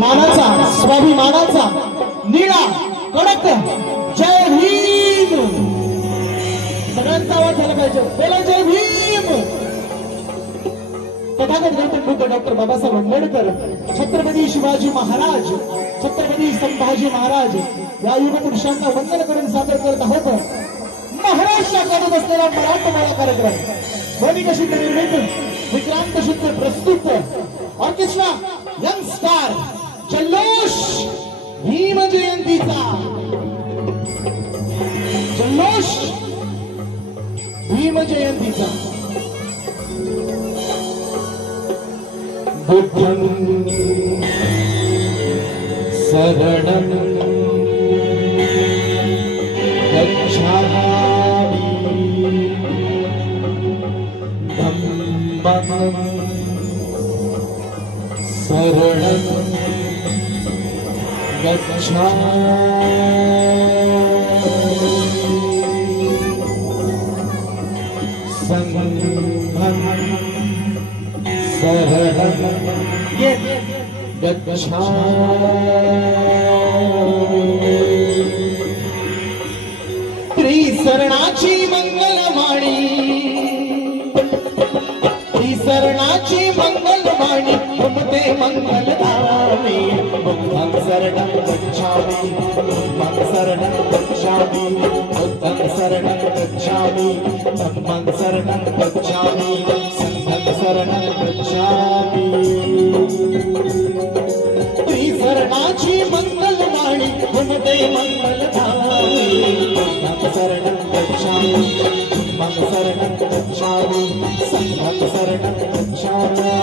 मानाचा स्वाभिमानाचा निळा कडक जय भीम सगळ्यांचा आवाज झाला पाहिजे. बोला जय भीम. तथागत गौतम बुद्ध डॉक्टर बाबासाहेब आंबेडकर छत्रपती शिवाजी महाराज छत्रपती संभाजी महाराज या युग पुरुषांना वंदन करून सादर करत आहोत महाराष्ट्राकडे असलेला मराठवाडा कार्यक्रम. ध्वनी कशी निर्मित विक्रांत शुद्ध प्रस्तुत ऑर्केस्ट्रा यंग स्टार जल्लोष भीम जयंतीचा जल्लोष भीम जयंतीचा. बुद्धं शरणं गच्छामि धम्मं शरणं गच्छामि संघं शरणं गच्छामि. त्रिशरणाची मंगलवाणी त्रिशरणाची मंगलवाणी तुमते मंगलधामी. बुद्धं शरणं गच्छामि धम्मं शरणं गच्छामि बुद्धं शरणं गच्छामि धम्मं शरणं गच्छामि संघं शरणं गच्छामि. त्रिशरणाची मंगलवाणी तुमते मंगलधामी. बुद्धं शरणं गच्छामि धम्मं शरणं गच्छामि संघं शरणं गच्छामि.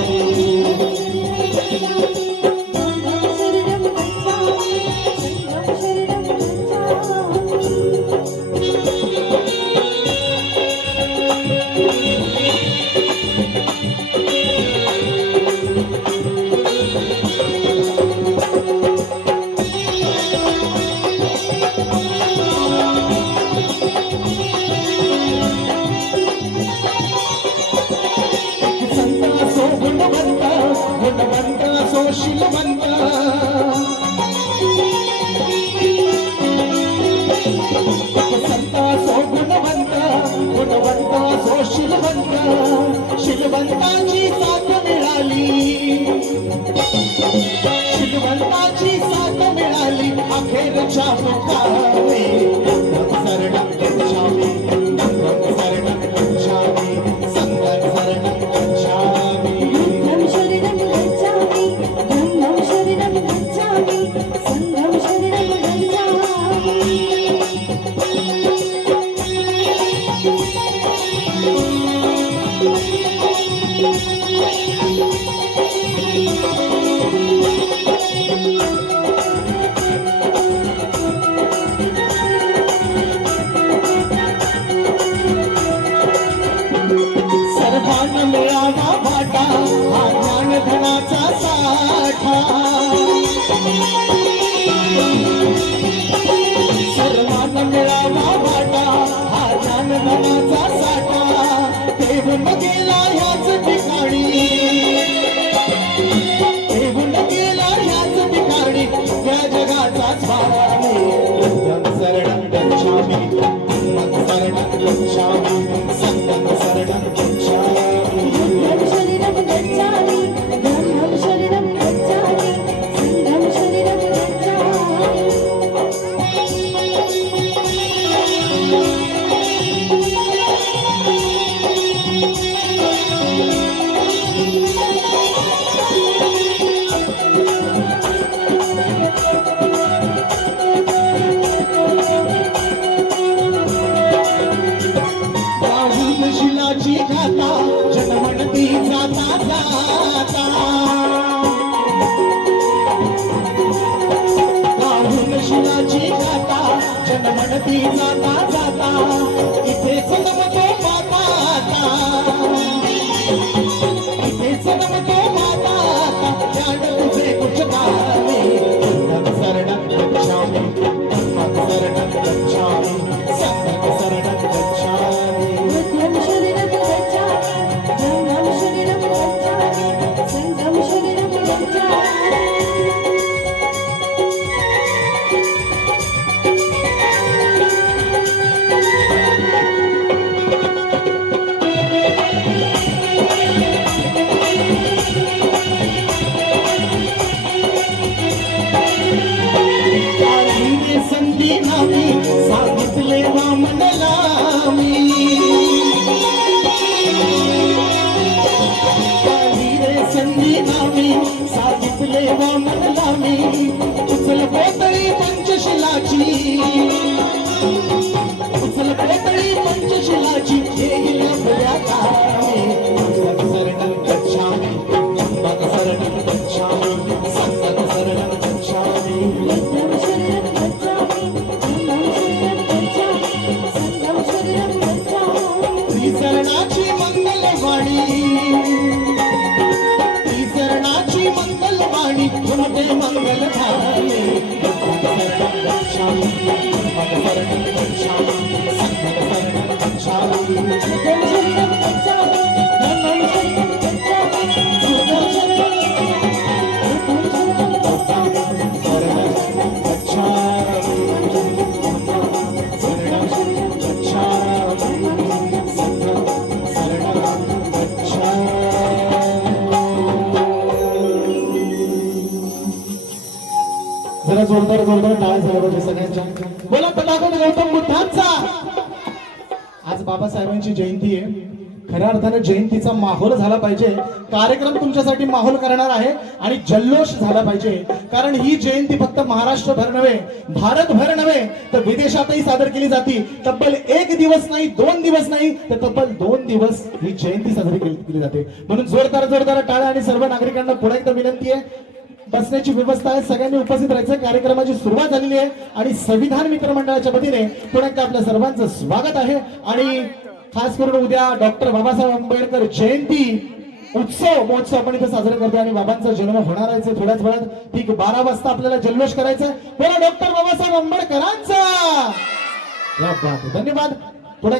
शिलवंताची साथ मिळाली शिलवंताची साथ मिळाली अखेरच्या मुखावे. शरणं गच्छामि धम्मं शरणं गच्छामि संघं शरणं गच्छामि. बुद्धं शरणं गच्छामि धम्मं शरणं गच्छामि संघं शरणं गच्छामि. सर्वांना मिळावा वाटा हा ज्ञानधनाचा साठा. सर्वांना मिळावा वाटा हा ज्ञानधनाचा साठा. देऊन गेला ह्याच ठिकाणी देऊन गेला ह्याच ठिकाणी या जगाचा स्वामी. बुद्धं शरणं गच्छामि धम्मं शरणं गच्छामि संघं शरणं गच्छामि. बुद्धं शरणं गच्छामि धम्मं शरणं गच्छामि संघं शरणं गच्छामि. शिलाची गाथा जनमनती जाता जाता. राहून शिलाची गाथा जनमनती जाता जाता. इथेच नमतो माता इथेच नमतो माता ज्ञान तुझे कुछ गावे. बुद्धं शरणं गच्छामि धम्मं शरणं गच्छामि संघं शरणं गच्छामि. बुद्धं शरणं गच्छामि धम्मं शरणं गच्छामि संघं शरणं गच्छामि. मी उचल पोतळी पंचशिलाची उचल पोतळी पंचशिलाची येईल आपल्या कामी शरणं गच्छामि त्र्यंबक शरणं गच्छामि संघं शरणं गच्छामि बुद्धं शरणं गच्छामि धम्मं शरणं गच्छामि संघं शरणं गच्छामि त्रिचरणाची मंगलवाणी त्रिचरणाची मंगलवाणी तुमते मंगल धामे शरणं गच्छामि त्र्यंबक शरणं गच्छामि संघं शरणं गच्छामि बुद्धं शरणं गच्छामि धम्मं शरणं गच्छामि संघं शरणं जरा जोरदार जोरदार टाळ्या झाल्या पाहिजे सगळ्यांच्या बोला तथागत गौतम बुद्धांचा आज बाबासाहेबांची जयंती आहे खऱ्या अर्थाने जयंतीचा माहोल झाला पाहिजे कार्यक्रम तुमच्यासाठी माहोल करणार आहे आणि जल्लोष झाला पाहिजे कारण ही जयंती फक्त महाराष्ट्रभर नव्हे भारतभर नव्हे तर विदेशातही सादर केली जाते तब्बल 1 दिवस नाही 2 दिवस नाही तर तब्बल 2 दिवस ही जयंती साजरी केली जाते म्हणून जोरदार जोरदार टाळ्या आणि सर्व नागरिकांना पुन्हा एकदा विनंती आहे बसण्याची व्यवस्था आहे सगळ्यांनी उपस्थित राहायचं कार्यक्रमाची सुरुवात झालेली आहे आणि संविधान मित्र मंडळाच्या वतीने पुन्हा एकदा आपल्या सर्वांचं स्वागत आहे आणि खास करून उद्या डॉक्टर बाबासाहेब आंबेडकर जयंती उत्सव महोत्सव आपण इथे साजरा करतो आणि बाबांचा जन्म होणार आहे थोड्याच वेळात ठीक 12 वाजता आपल्याला जल्लोष करायचा आहे बोला डॉक्टर बाबासाहेब आंबेडकरांचा या बात आहे. धन्यवाद पुढे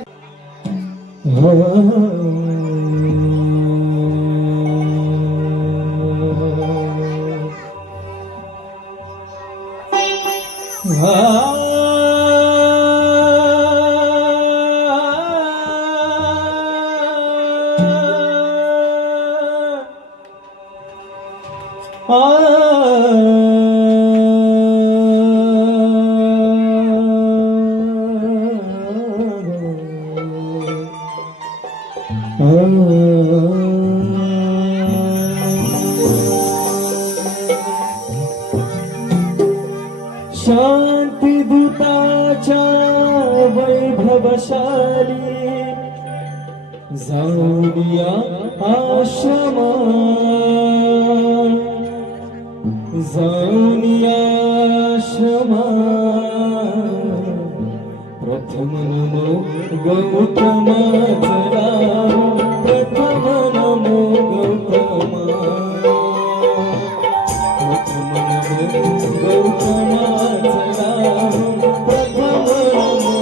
शांती दूताच्या वैभवशाली जाऊया आश्रमा जाऊया आश्रमा प्रथम नमो गौतमा चला प्रथम नमो गौतमा प्रथम नमो गौतमा चला प्रथम नमो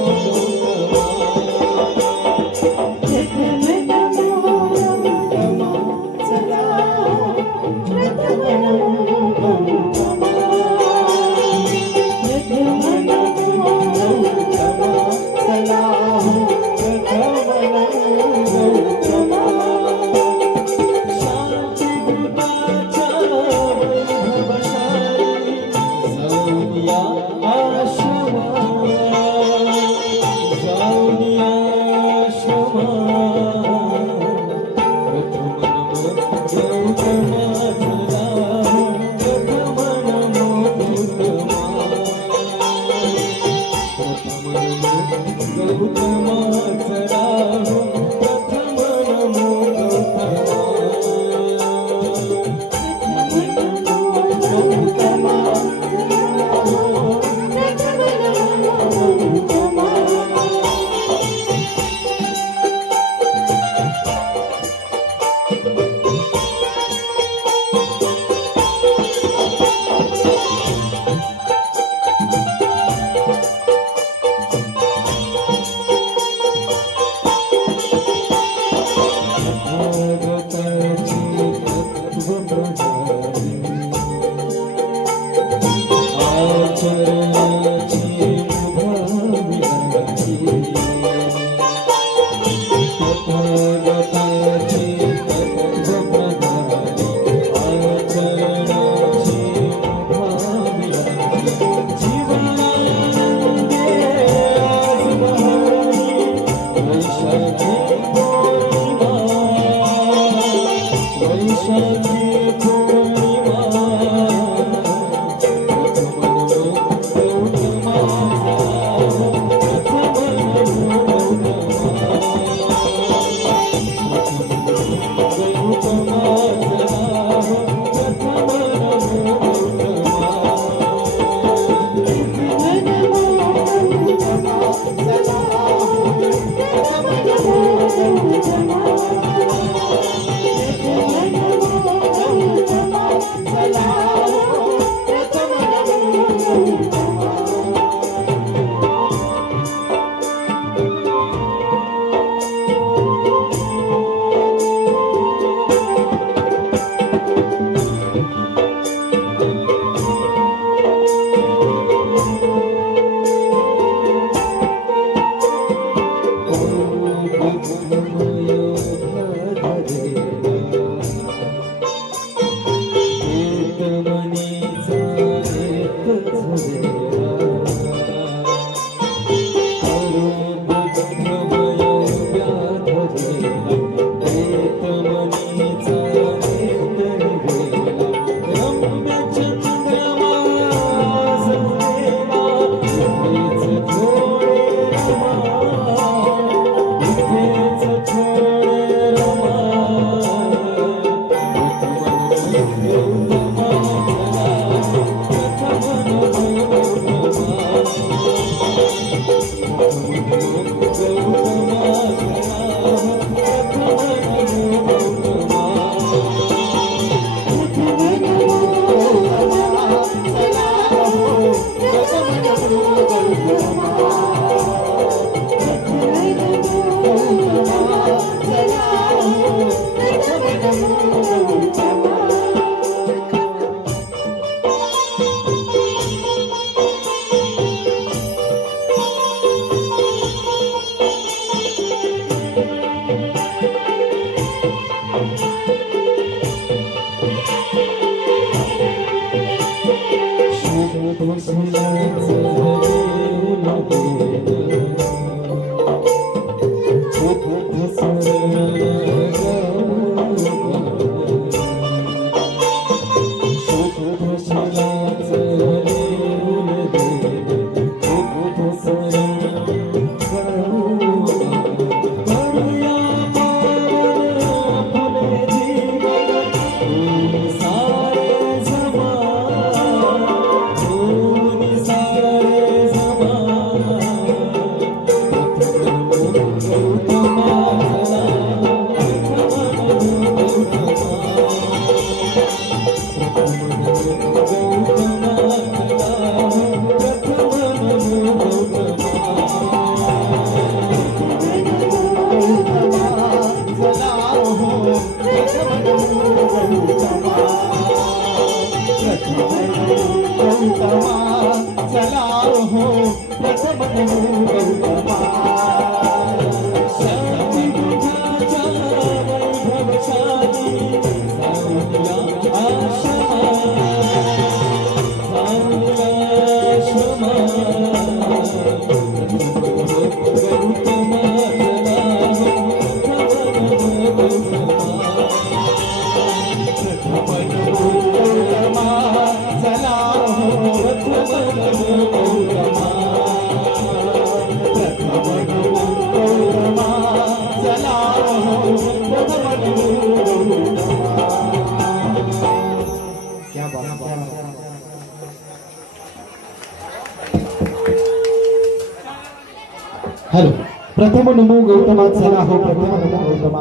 हॅलो, प्रथम नमो गौतमा, चला हो प्रथम नमो गौतमा.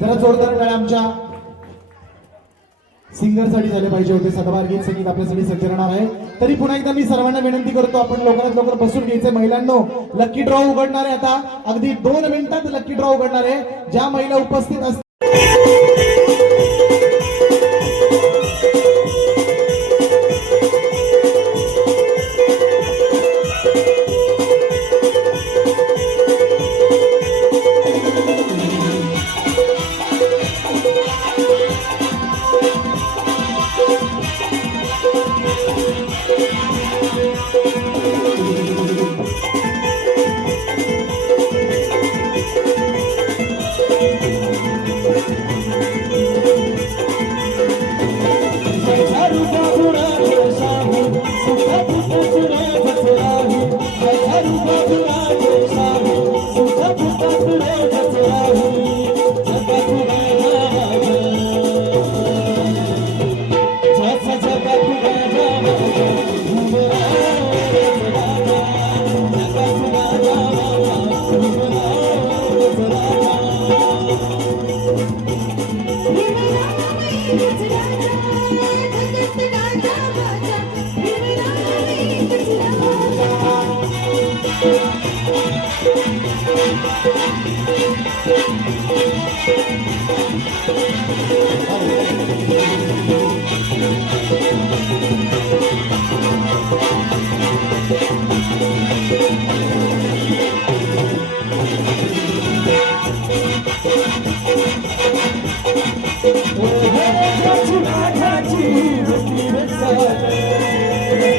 जरा जोरदार टाळ्या आमच्या सिंगर साठी झाले पाहिजे होते. सदाबहार गीत संगीत आपल्यासाठी सज्ज राहणार आहे. तरी पुन्हा एकदा मी सर्वांना विनंती करतो, आपण लवकरात लवकर बसून घ्यायचे. महिलांनो, लकी ड्रॉ उघडणार आहे आता. अगदी 2 मिनिटात लकी ड्रॉ उघडणार आहे. ज्या महिला उपस्थित असतील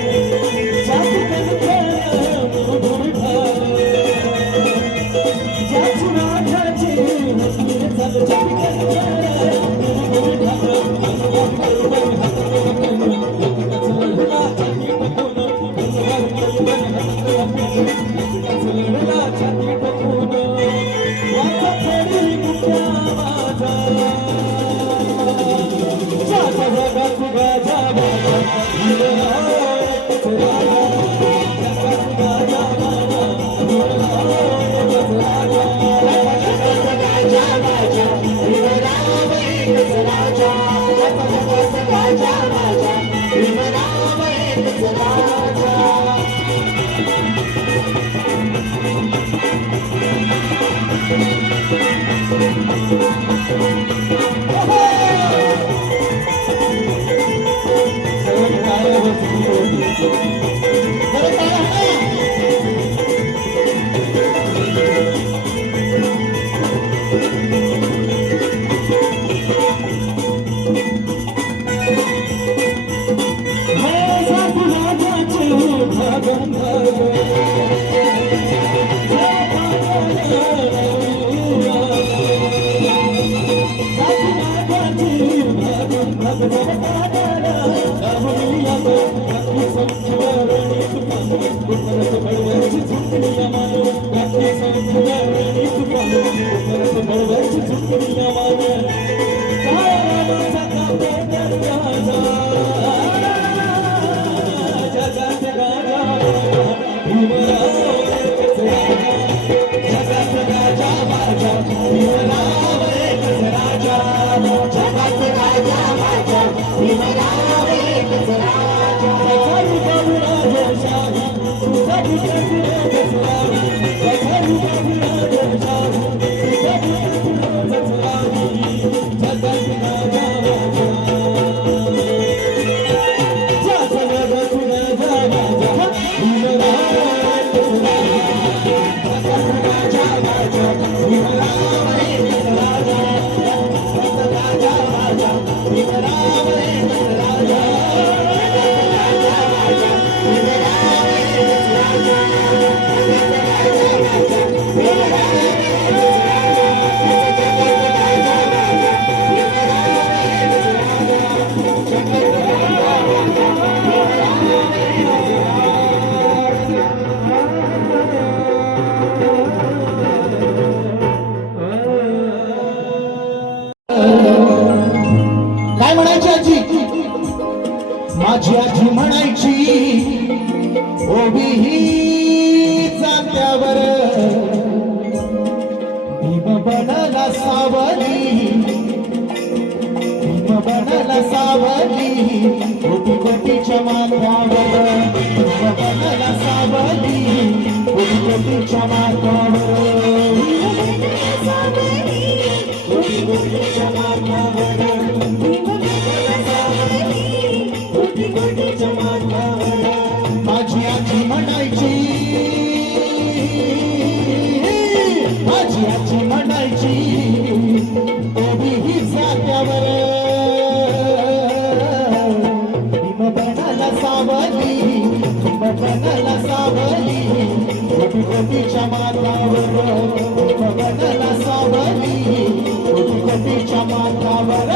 Oh, बरं टाळ्या हाणा. काय म्हणायची आजी? माझी आजी म्हणायची ओबी ही जात्यावर भीम बनला सावली, भीम बनला सावली, कोटी कोटीच्या माथ्यावर भीम बनला सावली, कोटी कोटीच्या माथ्यावर, कोटी कोटीच्या माथ्यावर, माझी आजी म्हणायची, माझी आजी म्हणायची ओबी ही जात्यावर भीम बनला सावली, भीम बनला सावली, कोटी कोटीच्या माथ्यावर भीम बनला सावली, कोटी कोटीच्या माथ्यावर,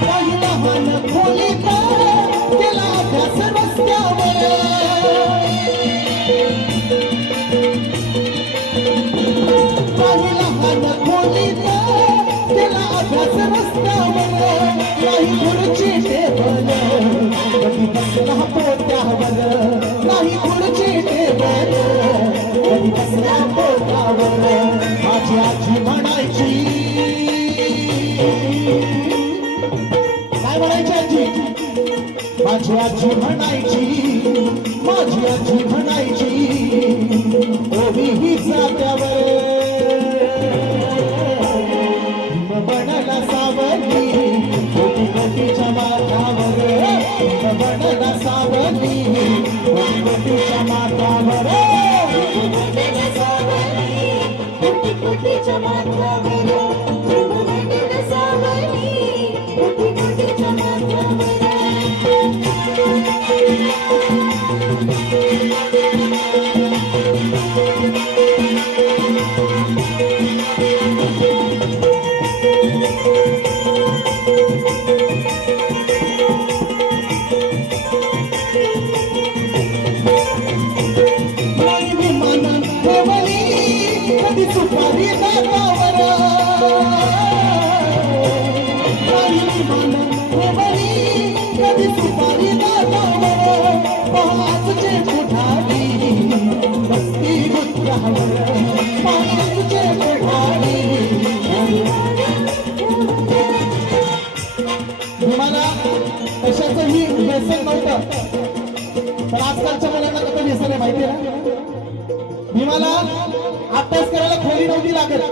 काही लहान खोलीत केला अभ्यास रस्त्यावर, काही लहान खोलीत केला अभ्यास रस्त्यावर, काही खुर्ची टेबल कधी बसला पोत्यावर, काही खुर्ची टेबल कधी बसला पोत्यावर, माझी आजी म्हणायची, काय म्हणायची आजी? माझी आजी म्हणायची, माझी आजी म्हणायची ओबी ही जात्यावर भीम बनला सावली, कोटी कोटीच्या माथ्यावर भीम बनला सावली, कोटी कोटीच्या माथ्यावर, कोटी कोटीच्या माथ्यावर, भीम बनला सावली, कोटी कोटीच्या माथ्यावर. कधी सुपारी दातावर, कधी सुपारी दातावर, पण आजकालच्या मुलांना कसं व्यसन आहे माहिती आहे ना, भीमाला अभ्यास करायला खोली नव्हती लागत.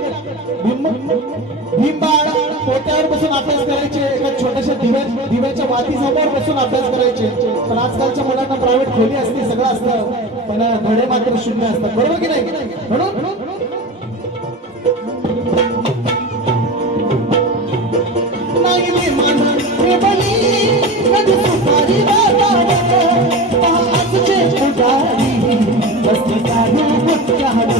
भीमबाळ पोत्यावर बसून अभ्यास करायचे, एका छोट्याशा दिव्याच्या वातीसमोर बसून अभ्यास करायचे. पण आजकालच्या मुलांना प्रायव्हेट खोली असते, सगळं असतं, पण धडे मात्र शून्य असतात. बरोबर की नाही? म्हणून नाही विमान हे बनी कधी सुपारी वाटावं, आजचे पुजारी बसते दारू गुटख्यावर.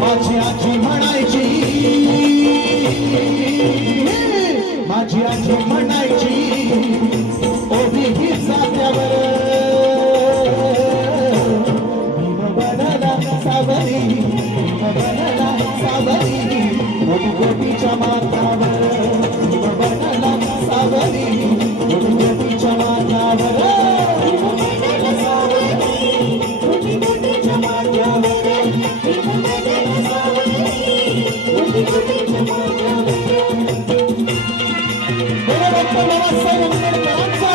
माझी आजी म्हणायची, माझी आजी म्हणायची, ओवी ही जात्यावर भीम बनला सावरी, भीम बनला सावरी, कोटी कोटीच्या माथ्यावर भीम बनला सावरी, कोटी कोटीच्या माथ्यावर भीम बनला सावरी, कोटी कोटीच्या माथ्यावर भीम बनला सावरी, कोटी कोटीच्या माथ्यावर. डॉक्टर बाबासाहेब आंबेडकरांचा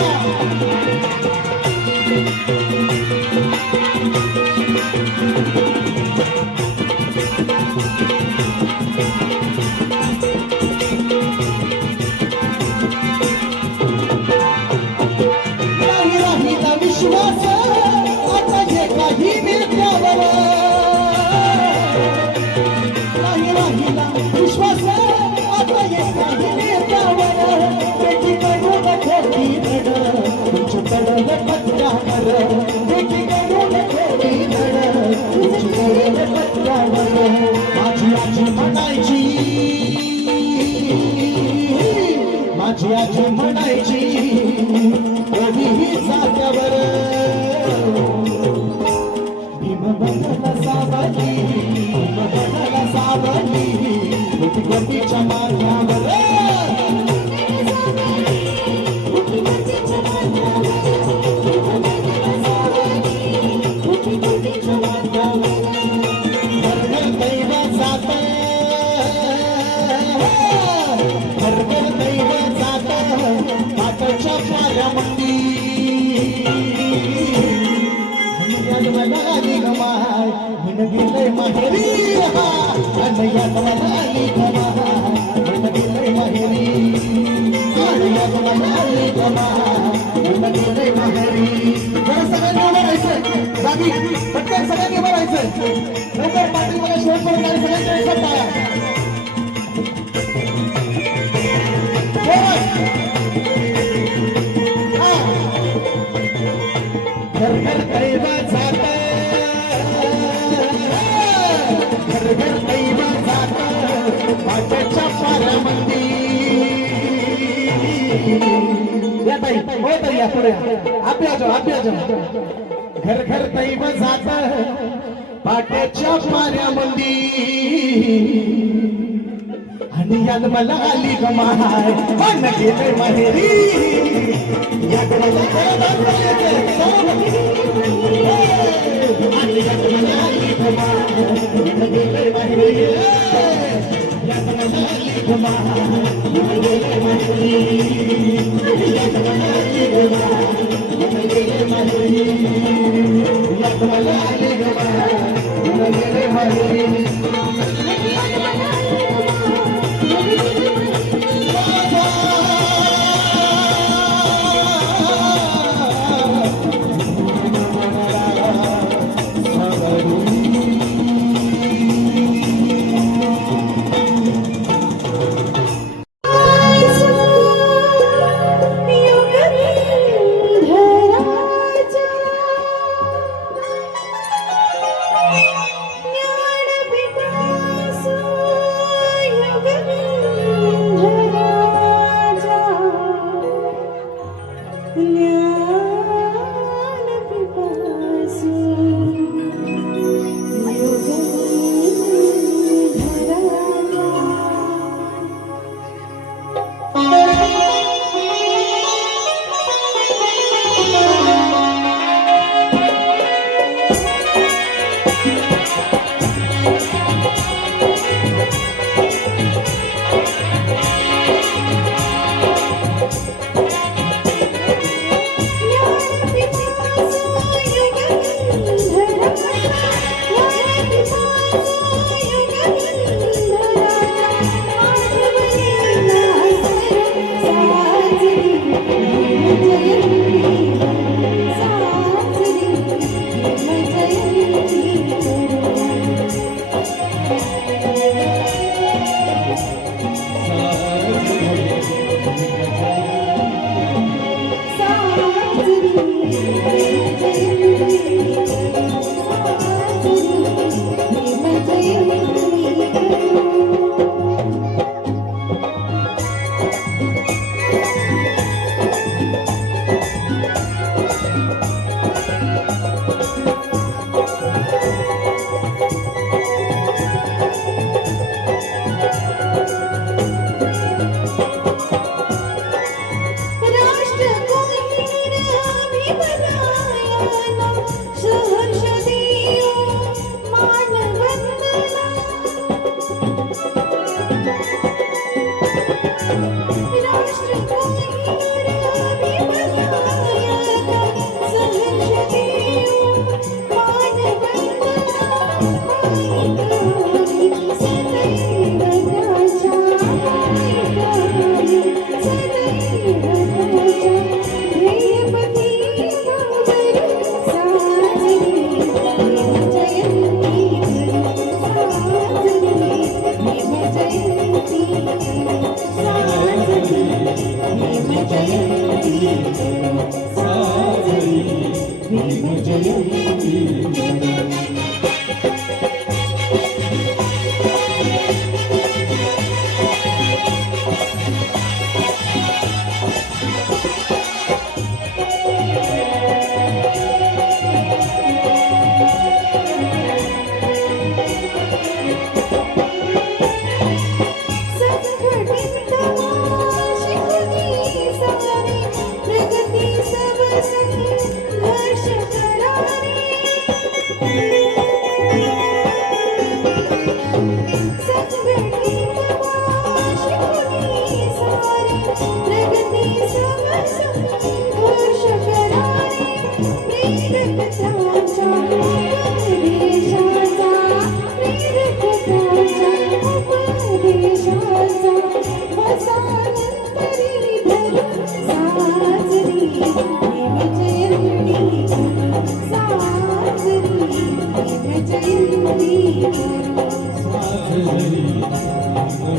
नाही राहिला विश्वास आता जे काही नेत्यावर, नाही राहिला विश्वास आता जे काही नेत्यावर, बेटी कडून खोटी धड तुझी कडल पत्त्यावर, बेटी कडून खोटी धड तुझी कडल पत्त्यावर. माझी आजी म्हणायची, माझी आजी म्हणायची, कोणीही जात्यावर भीम बनला सावली, भीम बनला सावली, कोटी कोटीच्या माथ्यावर कोटी कोटीच्या माथ्यावर भीम बनला सावली, कोटी कोटीच्या माथ्यावर. घर दैव जात, घर दैव जात पाटाच्या पाऱ्यामंदी, म्हणाली गमाय म्हण गेलंय माहेरी, यात म्हणाली गमाय म्हण गेलंय माहेरी, यात म्हणाली गमाय म्हण गेलंय माहेरी. जरा सगळ्यांनी उभं राहायचं जागी, पटकन सगळ्यांनी उभं राहायचं लवकर. पाटील मला शेवटपर्यंत आणि सगळ्यांच्या एकसाथ टाळ्या. घर घर दैव जात, घर घर दैव जात पाटाच्या पाऱ्यामंदी. या ताई, हो ताई, या पुढे आप आ जाओ, आप आ जाओ. घर घर दैव जात पाटाच्या पाऱ्यामंदी, आणि याद मला आली गमाय म्हण गेले माहेरी, याद मला आणि याद मला आली गमाय म्हण गेले माहेरी, याद मला आली गमाय म्हण गेले माहेरी, याद मला आली गमाय म्हण गेले माहेरी, याद मला आली गमाय म्हण गेले माहेरी. ज्ञानपीठा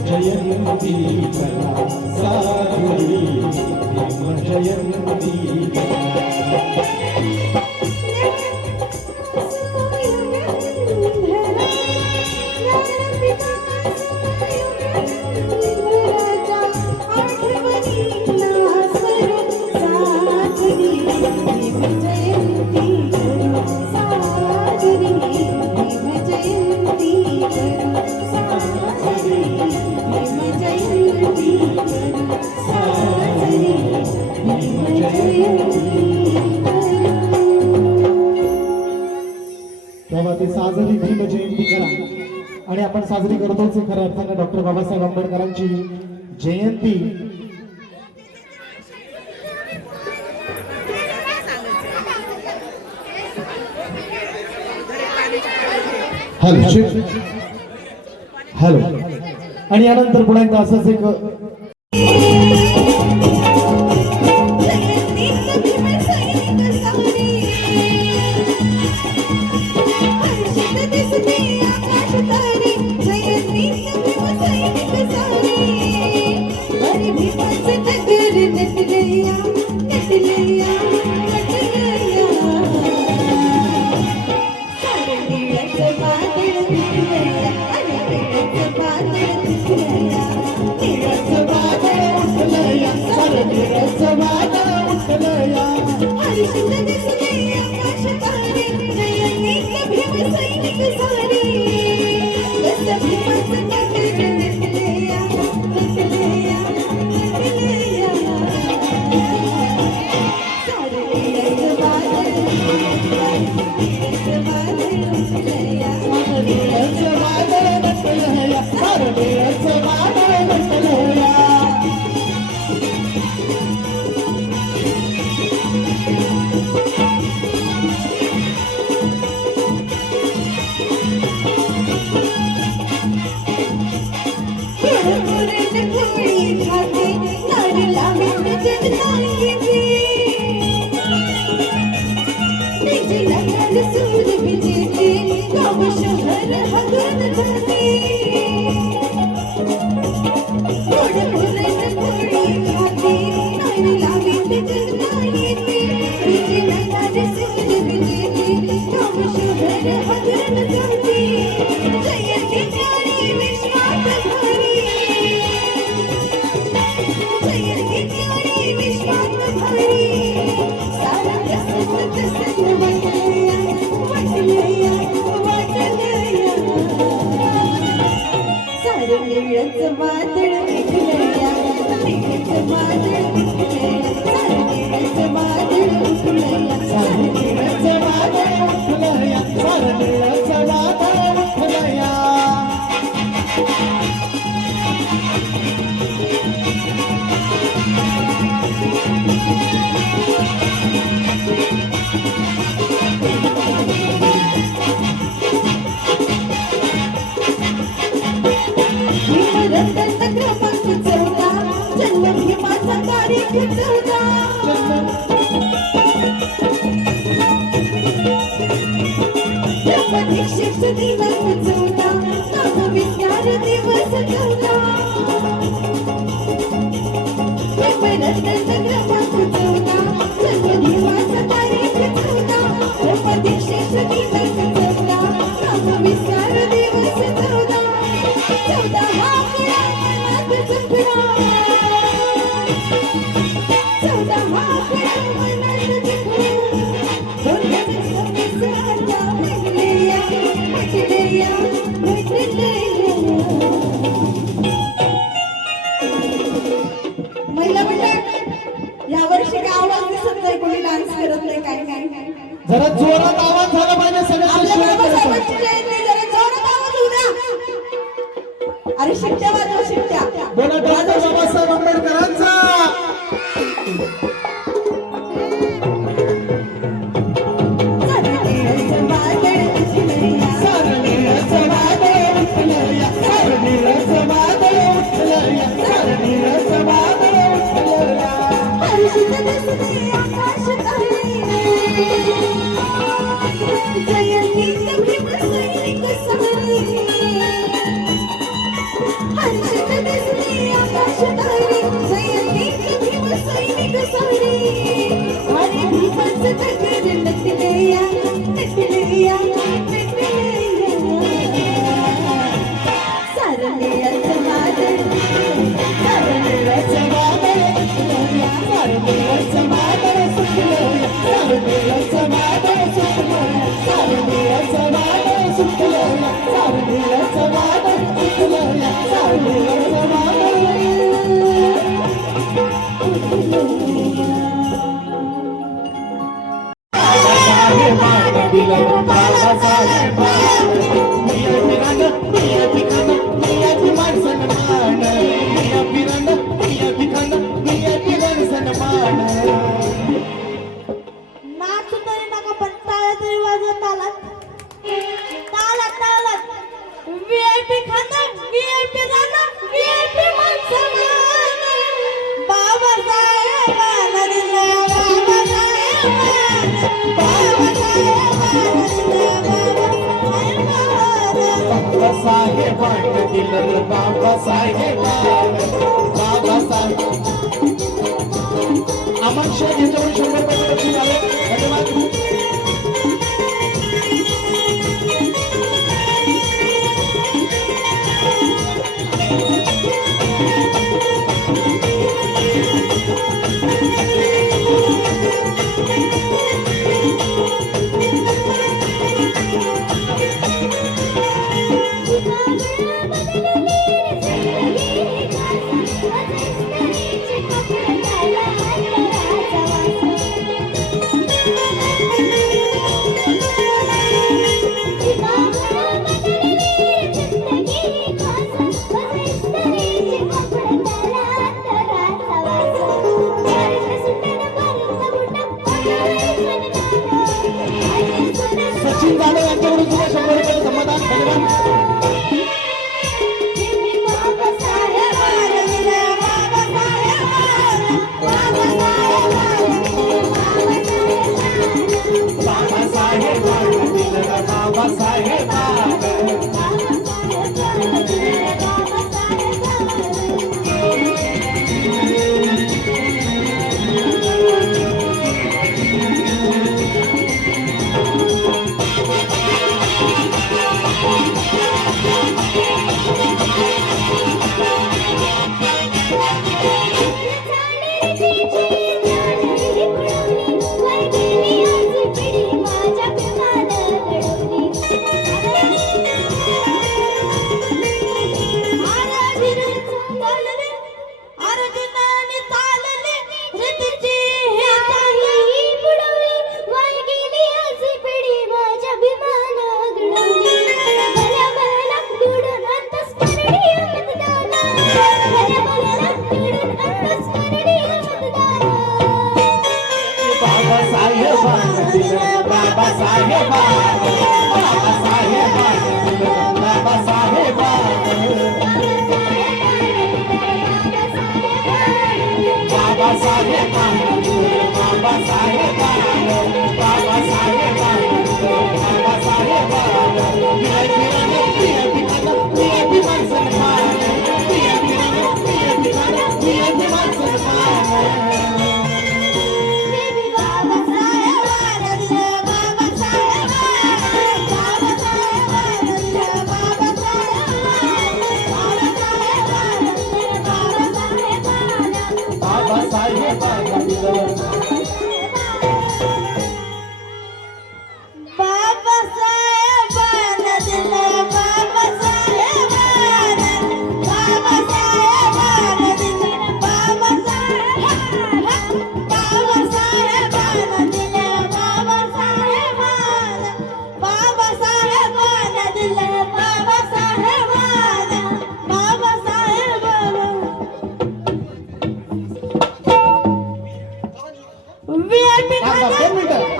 जयंती करा साजरी भीम जयंती तेव्हा ते साजरी भीम जयंती करा आणि आपण साजरी करतोच आहे खऱ्या अर्थाने डॉक्टर बाबासाहेब आंबेडकरांची जयंती. हॅलो हॅलो आणि यानंतर पुन्हा एकदा असंच एक जरा जोरात आवाज झाला पाहिजे अरे शिट्ट्या वाजव शिट्ट्या बोला डॉक्टर बाबासाहेब आंबेडकरांचा नाच तरी नका पण टाळ्या तरी वाजवत आलात तालात तालात व्हीआयपी खाना व्हीआयपी राणा व्हीआयपी माणसं बाबासाहेबांना दिलं बाबासाहेबांना दिलं बाबासाहेब अमन शेख यांच्याकडून 100 रुपये बक्षीस आले. धन्यवाद. सचिन जाधव यांच्याकडून सुद्धा 100 रुपये समाधान. धन्यवाद.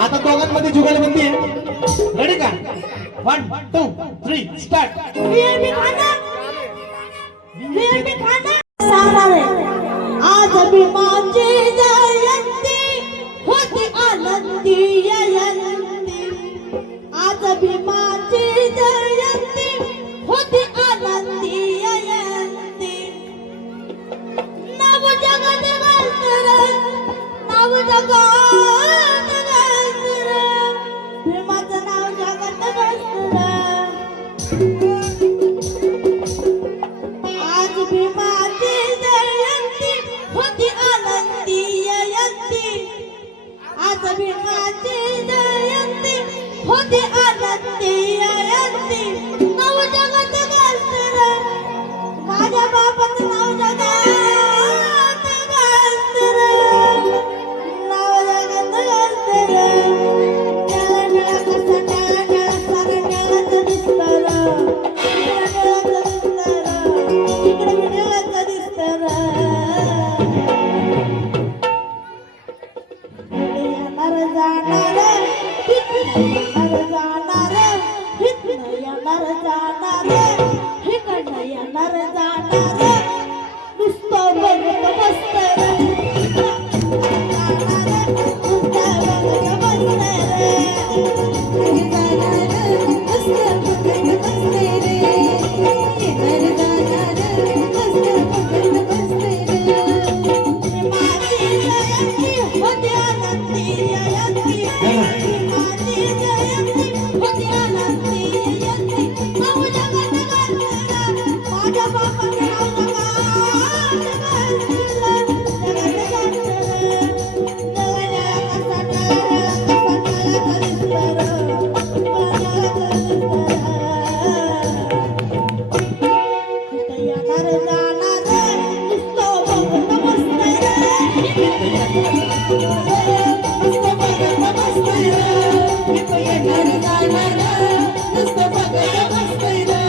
आता दोघांमध्ये जुगलबंदी आहे. रेडी का? 1 2 3 स्टार्ट. आज भी माझी जयंती होती आनंदी जयंती. आज भी माझी जयंती होती आनंदी जयंती. नव जगत गाजर नव जगत गाजर प्रेमाचं नाव जगत गाजर. जाणार नुसतं बघत बसतं रे. नुसतं बघत बसतं रे. घरी जाणार नुसतं बघत बसतं रे. घरी जाणार नुसतं बघत बसतं रे. माझी जयंती होती आनंदी जयंती. माझी जयंती होती आनंदी जयंती. नाव जगात गाजलं, माझ्या बापाचं नाव जगात गाजलं. जगात गाजलं. नळ्या कसा नळ्या कसा नळ्या करीस इथं येणार जाणार नुसतं बघत बसतंय रे. नुसतं बघत बसतंय रे. इथं येणार जाणार नुसतं बघत बसतंय रे.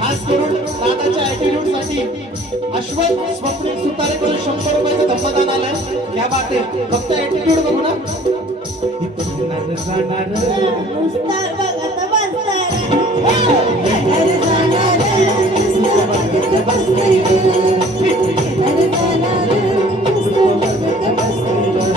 खास करून दादाच्या ऍटिट्यूड साठी अश्वथ स्वप्नील सुतारेकडून 100 रुपयाचं धम्मदान आलंय. या बात आहे. फक्त ऍटिट्यूड बघू ना. नुसतं बघत बसतंय रे. घरी जाणार नुसतं बघत बसतंय रे. घरी जाणार नुसतं बघत बसतंय रे.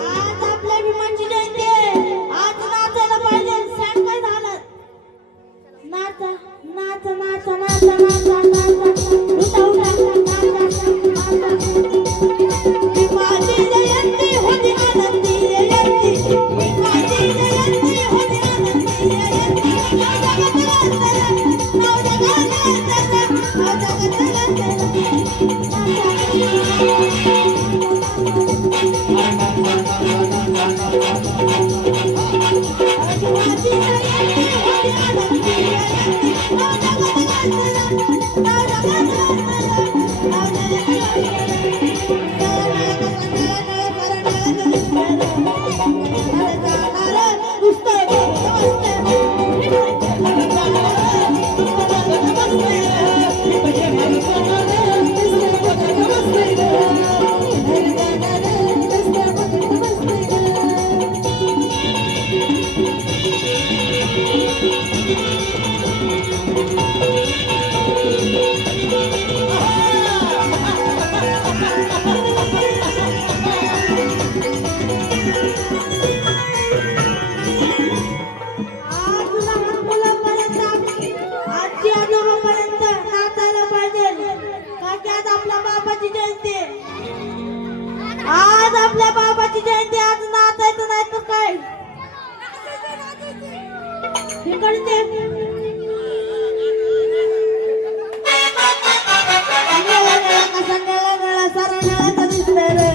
आज आपल्या विमानची जयंती आहे. आज नाचायला पाहिजे. सॅड काय झालं? नाचा नाचा नाचा नाचा नाचा नाचा उठा उठा नाचा नाचा. माझी जयंती होती आनंदी जयंती. माझी जयंती होती आनंदी जयंती. नाव जगात गाजलं, नाव जगात गाजलं, नाव जगात गाजलं. माझी जयंती होती आनंदी जयंती. नाव जगात गाजलं, नाव जगात गाजलं, नाव जगात आजी आजोबापर्यंत नाचायला पाहिजे. का की आज आपल्या बाबाची जयंती आहे. आज आपल्या बाबाची जयंती. आज नाचायचं नाही तर काय. इकडचे कसा नळा नळा सारा नळाचा दिसतंय रे.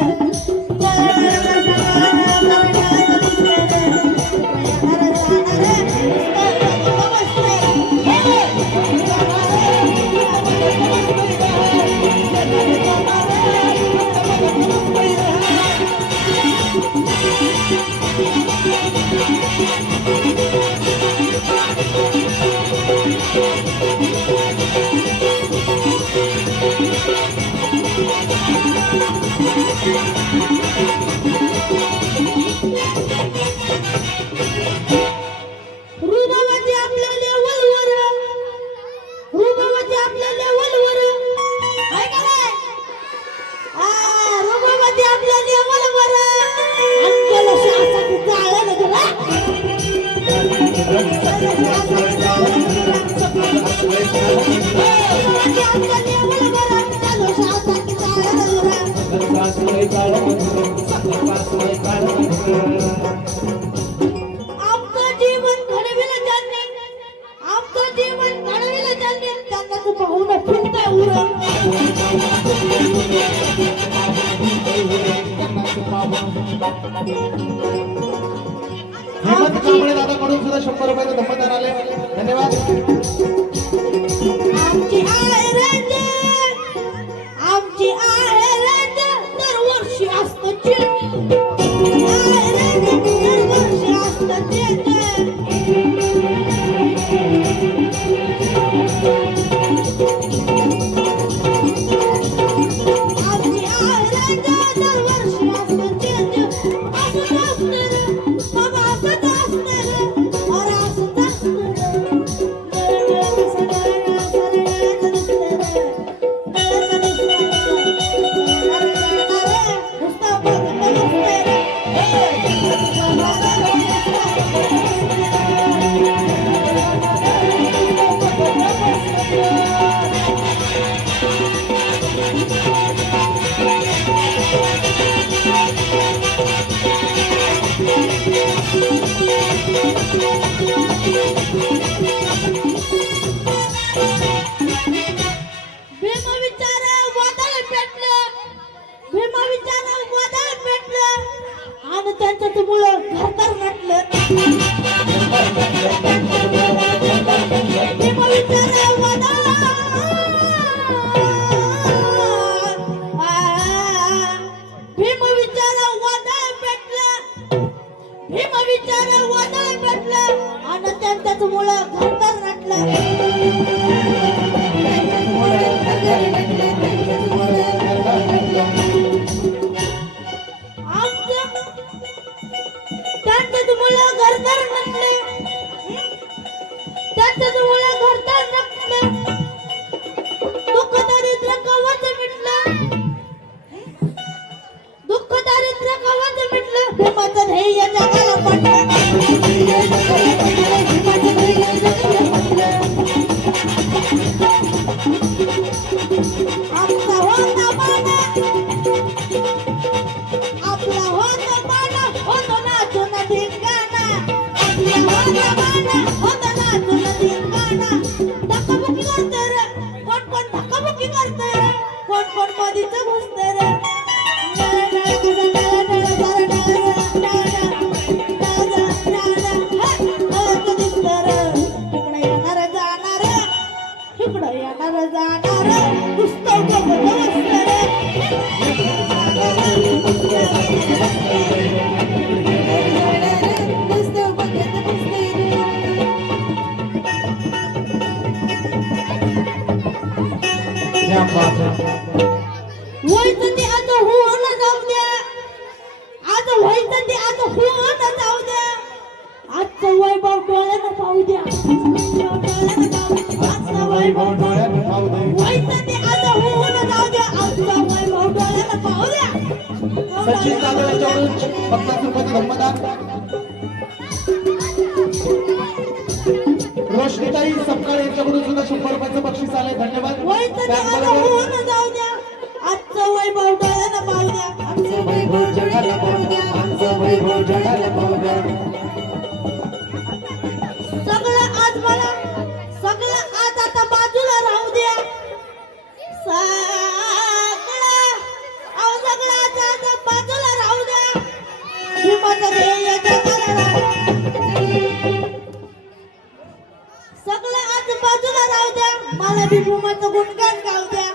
रुबाबाची आपल्या लेवलवर, रुबाबाची आपल्या लेवलवर आहे का नाही? रुबाबाची आपल्या लेवलवर अंकल शासाठी जाळं ना तुला. आपल्या लेवलवर अंकल शासाठी जाळं ना तुला. आमचं जीवन घडविलं ज्यांनी, आमचं जीवन घडविलं ज्यांनी, त्यांना तू पाहून फिरता उरं. हेमंत कांबळे दादाकडून सुद्धा 100 रुपयाचे धम्मदान आले. धन्यवाद. आमची आहे रंजन, आमची आहे रंजन, दरवर्षी असतं चेंज. आहे रंजन, दरवर्षी असतं चेंज. आमची आहे रंजन, दरवर्षी असतं चेंज. असंच असतं रे, बाबा असंच असतं रे, अरे असंच असतं रे. आणि त्यांच्यामुळं घरदार नटलं. भीमा विचारा भीमा विचारा वादळ पेटलं. भीमा विचारा वादळ पेटलं आणि त्यांच्यामुळं घरदार नटलं. त्यांच्यामुळं घरदार नटले. त्यांच्यामुळं घरदार नटले. दुःख दारिद्र्य कवच मिटलं. दुःख दारिद्र्य कवच मिटलं. भीमाचं ध्येय जगाला पटलं. भीमाचं ध्येय जगाला पटलं. आमचा होता बाणा, आपला होता बाणा, होतो नाचून धिंगाणा. आपला होता बाणा, होतो नाचून धिंगाणा. धक्काबुक्की करते रे, कोण कोण धक्काबुक्की करते रे, कोण कोण मधीच घुसते रे. इकडे येणार जाणार, इकडे येणार जाणार, नुसतं बघत बसतं रे. नुसतं बघत बसतं रे. क्या बात है. व्हायचं ते आता होऊन जाऊ द्या. आता व्हायचं ते आता होऊन जाऊ द्या. आजचं वैभव डोळ्यानं पाहू द्या. आजचं वैभव डोळ्यात पाहू दे. व्हायचं ते आता होऊन जाऊ द्या. आजचं वैभव डोळ्यानं पाहू द्या. सचिन जाधव यांच्याकडून 50 रुपयाचे धम्मदान. रोशनीताई सपकाळ यांच्याकडून सुद्धा 100 रुपयाचं बक्षीस आले. धन्यवाद. व्हायचं ते आता त्याचबरोबर होऊन जाऊ द्या. आजचं वैभव डोळ्यानं पाहू द्या. आजचं वैभव जगाला पाहू द्या. आमचं वैभव जगाला पाहू द्या. सगळं आज मला, सगळं आज आता बाजूला राहू द्या. सगळं आज बाजूला राहू द्या. भीमाचं ध्येय जगाला सगळं आज बाजूला राहू द्या. मला बी भीमाचं गुणगान गाऊ द्या.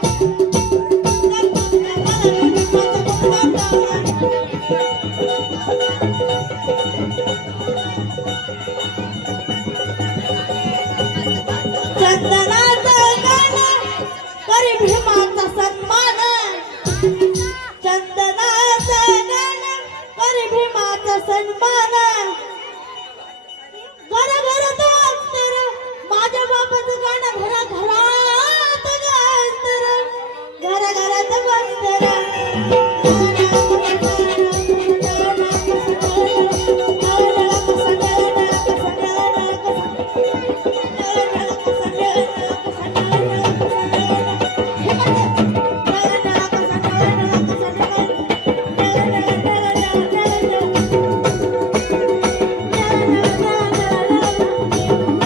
मला बी भीमाचं गुणगान गाऊ द्या. चंदनाचं गाणं करी भीमाचा सन्मान. चंदनाचं गाणं करी भीमाचा सन्मान. घराघरात वाजते रे, माझ्या बापाचं गाणं घराघरात गाजते रे. घराघरात वाजते रे.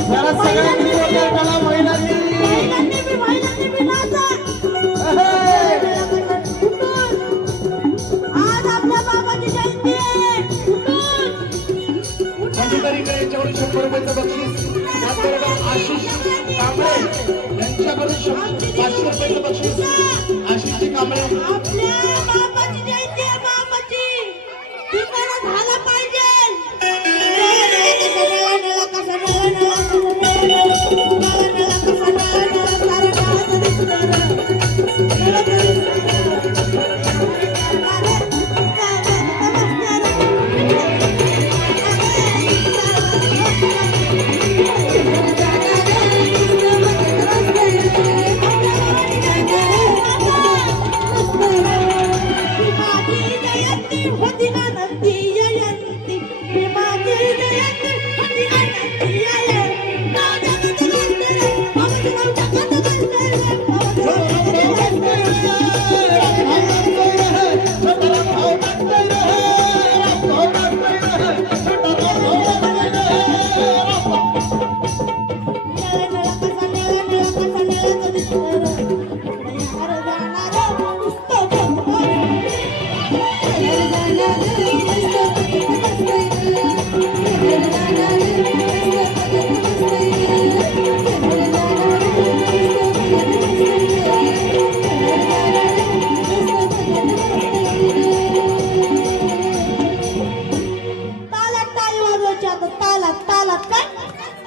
जरा सगळ्यांनी जोरदार टाळ्या म्हणते मंजुतारीकडे यांच्याकडून 100 रुपयाचं बक्षीस, त्याचबरोबर आशिष कांबळे यांच्याकडून 500 रुपयाचं बक्षीस. आशिषजी कांबळे आपल्या बापाची जयंती आहे, बापाची ठिकाणं झाला पाहिजे. होती आनंदी जयंती, माझी जयंती होती आनंदी जयंती.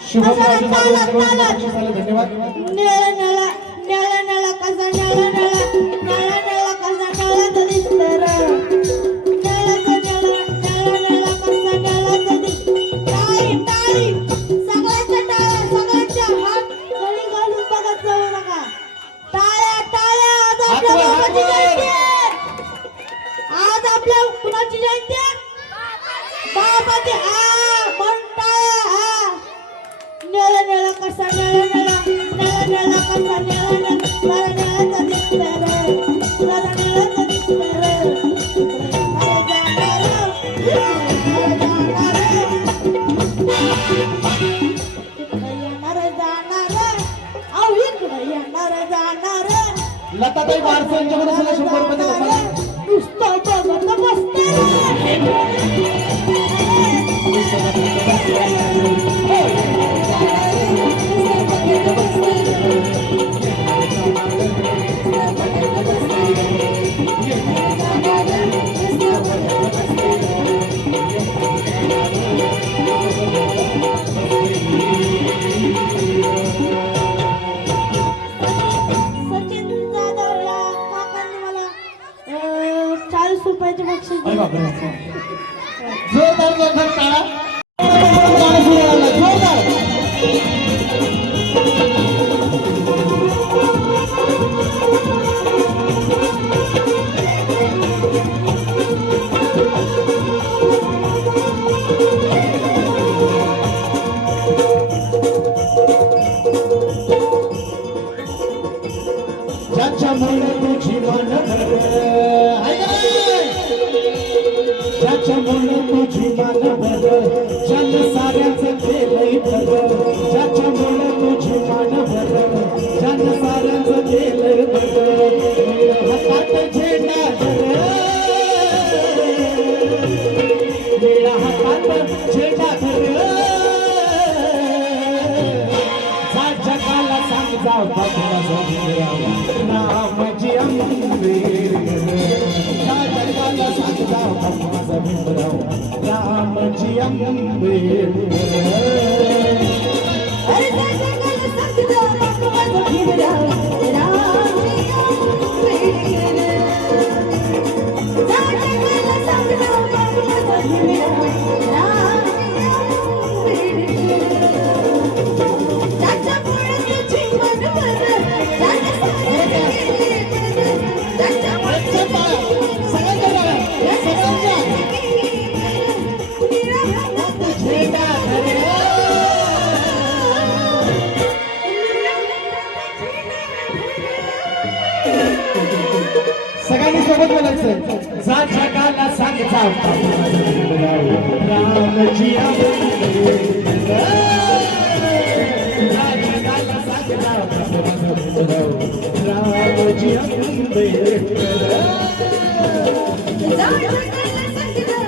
शुभम राजू धन्यवाद. निळा निळा निळा निळा कसा निळा निळा निळा निळा कसा निळा दिसतो र. निळाचं निळा निळा निळा कसा निळा दिसतो. टाळी टाळी सगळ्यांच्या टाळ्या, सगळ्यांच्या हात गळी घालून बघत जाऊ नका. टाळ्या टाळ्या. आज आपल्या बाबाची जयंती आहे. आज आपल्या कुणाची जयंती आहे? बाबाची. हा पण टाळ्या. हा निळा निळा कसा निळा निळा निळा निळा कसा निळा निळा निळा निळाचा दिसतो रे. निळा निळाचा दिसतो रे. येणार जाणार अहो इकडे येणार जाणार लताताई बारसे यांच्याकडून सुद्धा 100 रुपयाचं बक्षीस. नुसतं बघत बसते. सचिन जाधव या काकांनी मला 40 रुपयाचे बक्षीस अरे दिले. बापरे. जोरदार जोरदार टाळा. गाणं सुरू झालं. जोरदार. ज्याच्यामुळे तुझी मन ज्याच्यामुळे तुझी मन भर जन साऱ्याचं केलंय भर. ज्याच्यामुळे तुझी मन भर जन साऱ्याचं केलंय भर. हातात झेंडा धर, मेरा हातात झेंडा धर. जा जगाला सांग जाऊ रामजी आंबेडकर. जा जगाला सांग जाऊ माझा भीमराव रामजी आंबेडकर. अरे त्या जगाला सांग जाऊ माझा भीमराव रामजी आंबेडकर. त्या जगाला सांग जाऊ माझा भीमराव रामजी आंबेडकर. त्याच्यामुळे तुझी मन भर त्याने सारे केले भर. त्याच्यामुळे सगळ्यांनी सोबत बोलायचं. जा जगाला सांग जाऊ रामजी आंबेडकर. जा जगाला सांग जाऊ रामजी आंबेडकर. जा जगाला सांग जाऊ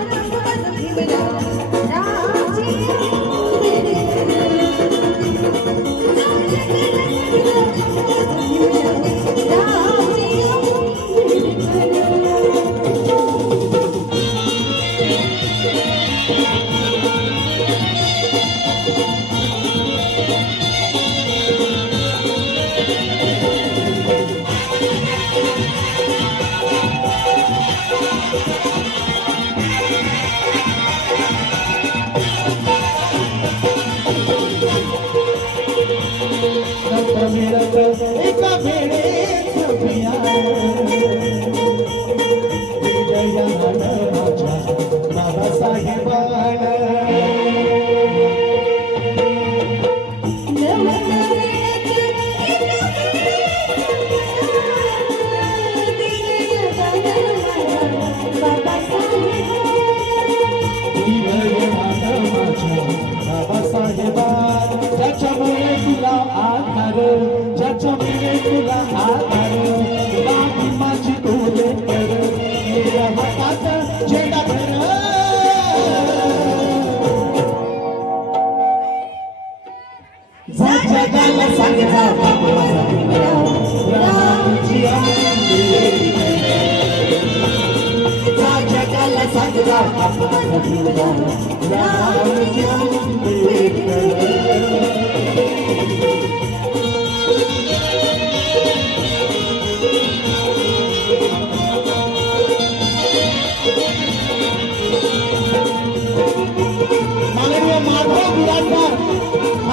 एका वेळेस प्रिया विजया माझ्या बाबासाहेबाला ज्याच्यामुळे तुला आधार ज्याच्यामुळे तुला आधार बाकी माझी तुले कर मेरा हातात झेंडा धर जगाला सांग जगाला माननीय माधव बिराजदार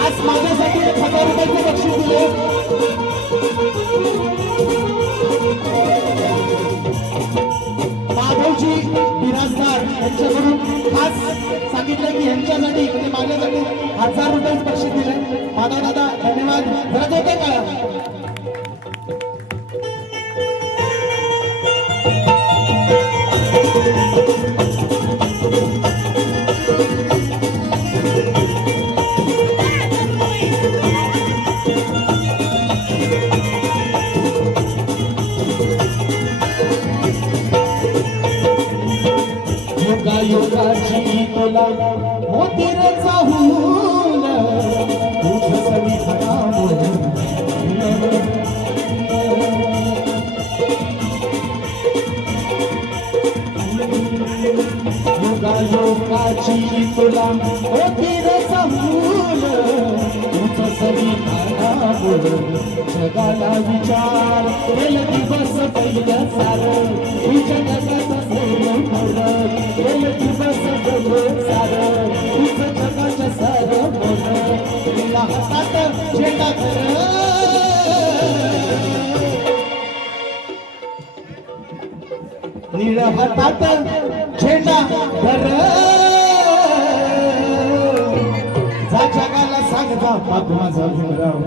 आज माझ्यासाठी 1,000 रुपयाचे बक्षीस दिले माधवजी बिराजदार यांच्याकडून खास सांगितलं की यांच्यासाठी म्हणजे माझ्यासाठी 1,000 रुपये बक्षीस दिले माधव दादा धन्यवाद जरा देते का योगाची तुला मोतीर चाहून तुझ सवी योगाची तुला मोतीर चाहून तुझ सवी जगाला विचार गेल दिवस पहिल्या सार जगाचा गेल दिवस सार तुझ जगाच्या सार तुला हातात झेंडा धर नीळ हातात झेंडा धर जा जगाला सांगता बाप माझा भीमराव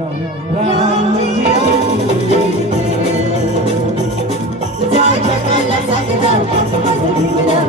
जा जगाला सांगता बाप माझा भीमराव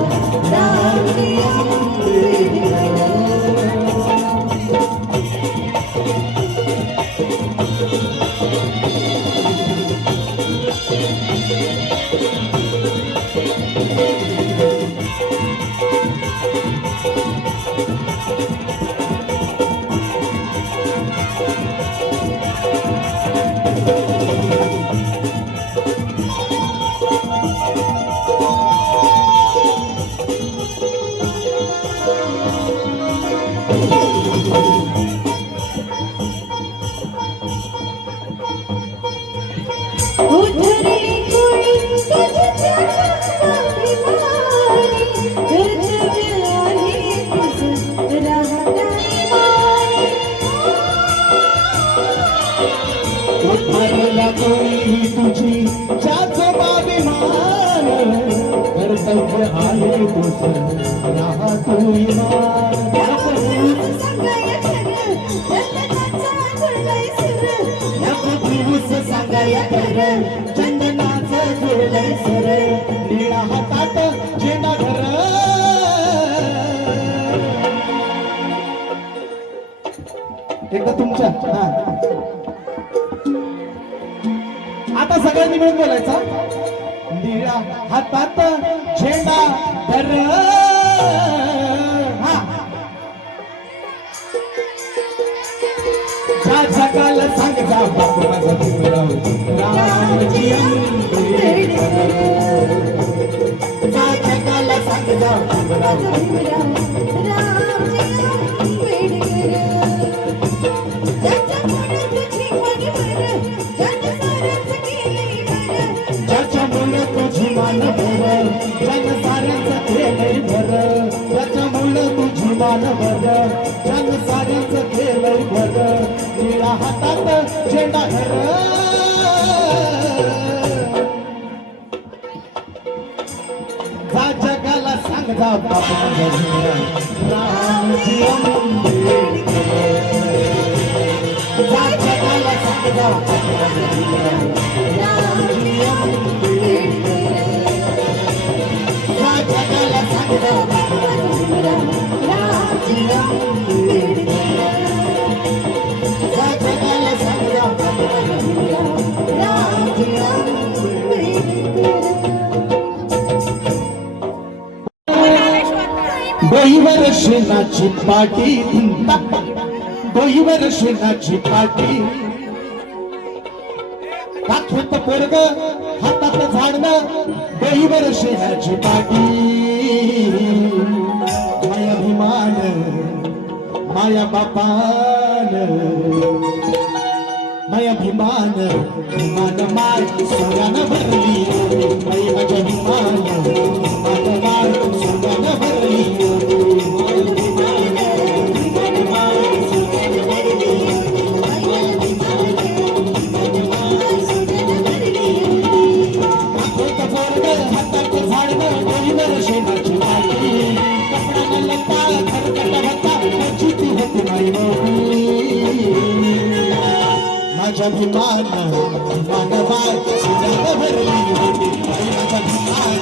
तुझी चाचोबाभिमान कर्तव्य आहे तुझ राहा तू सांगाया खरं चंदनाचं जुळलंय सर निळा हातात झेंडा धर एकदा तुमच्या आता सगळ्यांनी मिळून बोलायचा निळा हातात झेंडा धर जा जगाला सांग जा बाप माझा भीमराव रामजी जा जगाला सांग जा ज्याच्यामुळे तुझी मान भर जन साऱ्यांचं केलंय भर त्याच्यामुळे तुझी मान भर जन साऱ्यांचं केलंय भर निळा हातात झेंडा घर जा जगाला सांग जा बाबा रामजी जा जगाला सांग जा डोईवर शेणाची पाटी डोईवर शेणाची पाटी दाखवत पोरग हातात झाडणं डोईवर शेणाची पाटी माया अभिमान माया बापान माया अभिमान भिमान माय सोन्यानं भरली माई माझ्या अभिमान भिमान माय सोन्यानं भरली माझ्या अभिमान मानवाय सुनानं भरली होती माझ्या अभिमान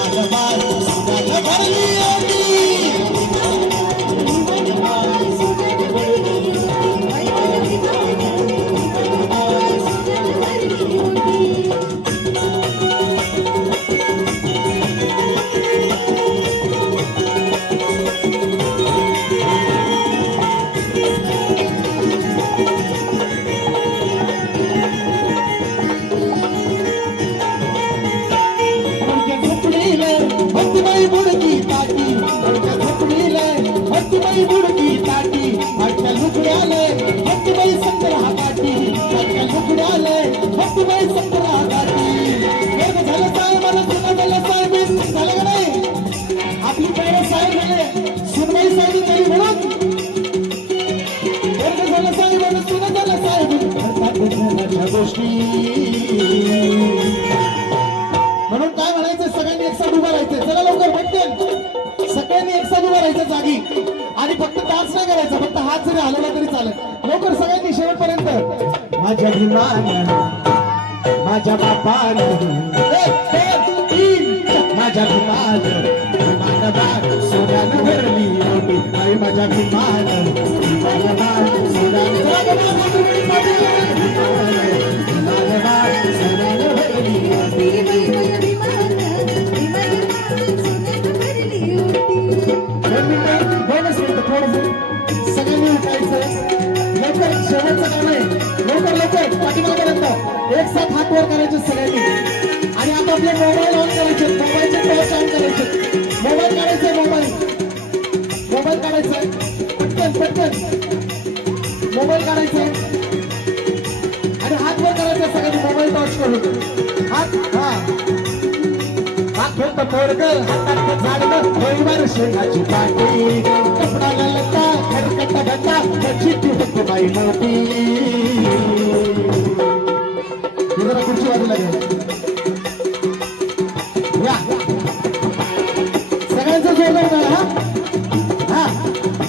मानवाय सुनानं भरली होती बुडकी ताटी हत्तीबाई बुडकी ताटी आजच्या लुकड्याले हत्तीबाई संग्रहा काठी आजच्या लुकड्याले हत्तीबाई संग्रहा काठी वर्ग झालं साहेब मला सुना झालं साहेब झालं का नाही आपली पहिलं साहेब झाले सुनबाई साहेब तरी म्हणून वर्ग झालं साहेब मला सुना झालं साहेब गोष्टी म्हणून काय म्हणायचं सगळ्यांनी एकसाथ उभं राहायचं चला लवकर पटकन सगळ्यांनी एकसाथ उभं राहायचं जागी आणि फक्त डान्स नाही करायचा फक्त हात जरी हलवला तरी चालेल लवकर सगळ्यांनी शेवटपर्यंत माझ्या अभिमान माझ्या बापान माझ्या अभिमान विमानबाग सोन्यानं भरली होती आई माझ्या अभिमान विमानबाग सोन्यानं भरली होती सगळ्यांनी उठायचं लवकर शेवटचं काम आहे लवकर लवकर पाठीमागपर्यंत एक साथ हात वर करायचे सगळ्यांनी आणि आता आपले मोबाईल ऑन करायचे मोबाईलचे टॉर्च ऑन करायचे मोबाईल काढायचे मोबाईल काढायचा पटकन पटकन मोबाईल काढायचा आणि हात वर करायचा सगळ्यांनी मोबाईल टॉर्च करून हात हात पोरग हातात झाडलं डोईवर शेणाची पाटी कपडाला लता खरकट भटा चिठ्ठी फक्त बाई मोठी जरा खुर्ची बाजूला घ्या सगळ्यांचं जोर लावून हा हा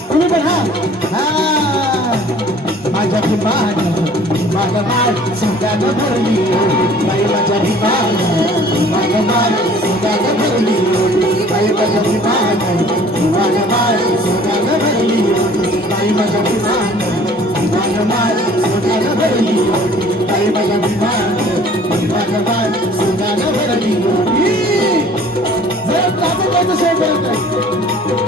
तुम्ही पण हा माझ्या अभिमान माझा माल सुद्धानं भरली बाई माझ्या अभिमान माझा माल सुद्धानं भरली बाई माझ्या अभिमान माझा माल सुद्धानं भरली बाई माझ्या अभिमान माझा माल सुद्धानं भरली बाई माझ्या अभिमान माझा माल सुद्धानं भरली जरा काचं शेवट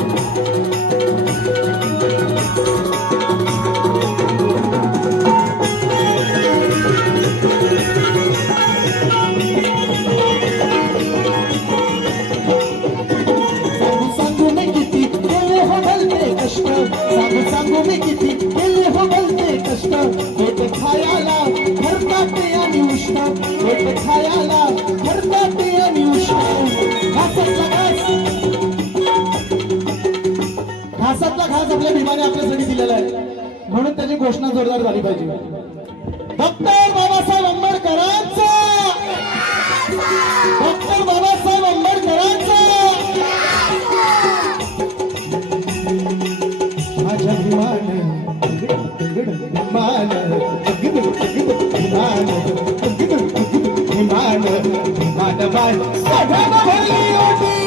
तुम्ही किती केले हो बोलते कष्ट पोट खायाला भरताते आणि उष्ण पोट खायाला भरताते आणि उष्ण घासातला घास आपल्या भीमाने आपल्यासाठी दिलेला आहे म्हणून त्याची घोषणा जोरदार झाली पाहिजे डॉक्टर बाबासाहेब आंबेडकरांचा डॉक्टर बाबासाहेब आंबेडकरांचा माझ्या विमान विमान विमान विमान विमान बाय सगळ्यांना भरली होती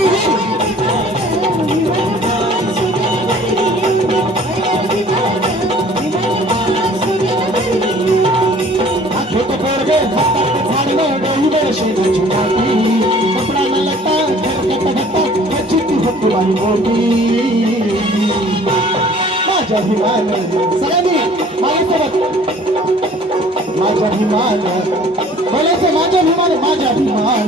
कपड़ा न लगता तुम्हारी मोठी माझ्या अभिमान सगळ्यांनी माझ्यासोबत माझ्या अभिमान बोलायचं माझ्या अभिमान माझ्या अभिमान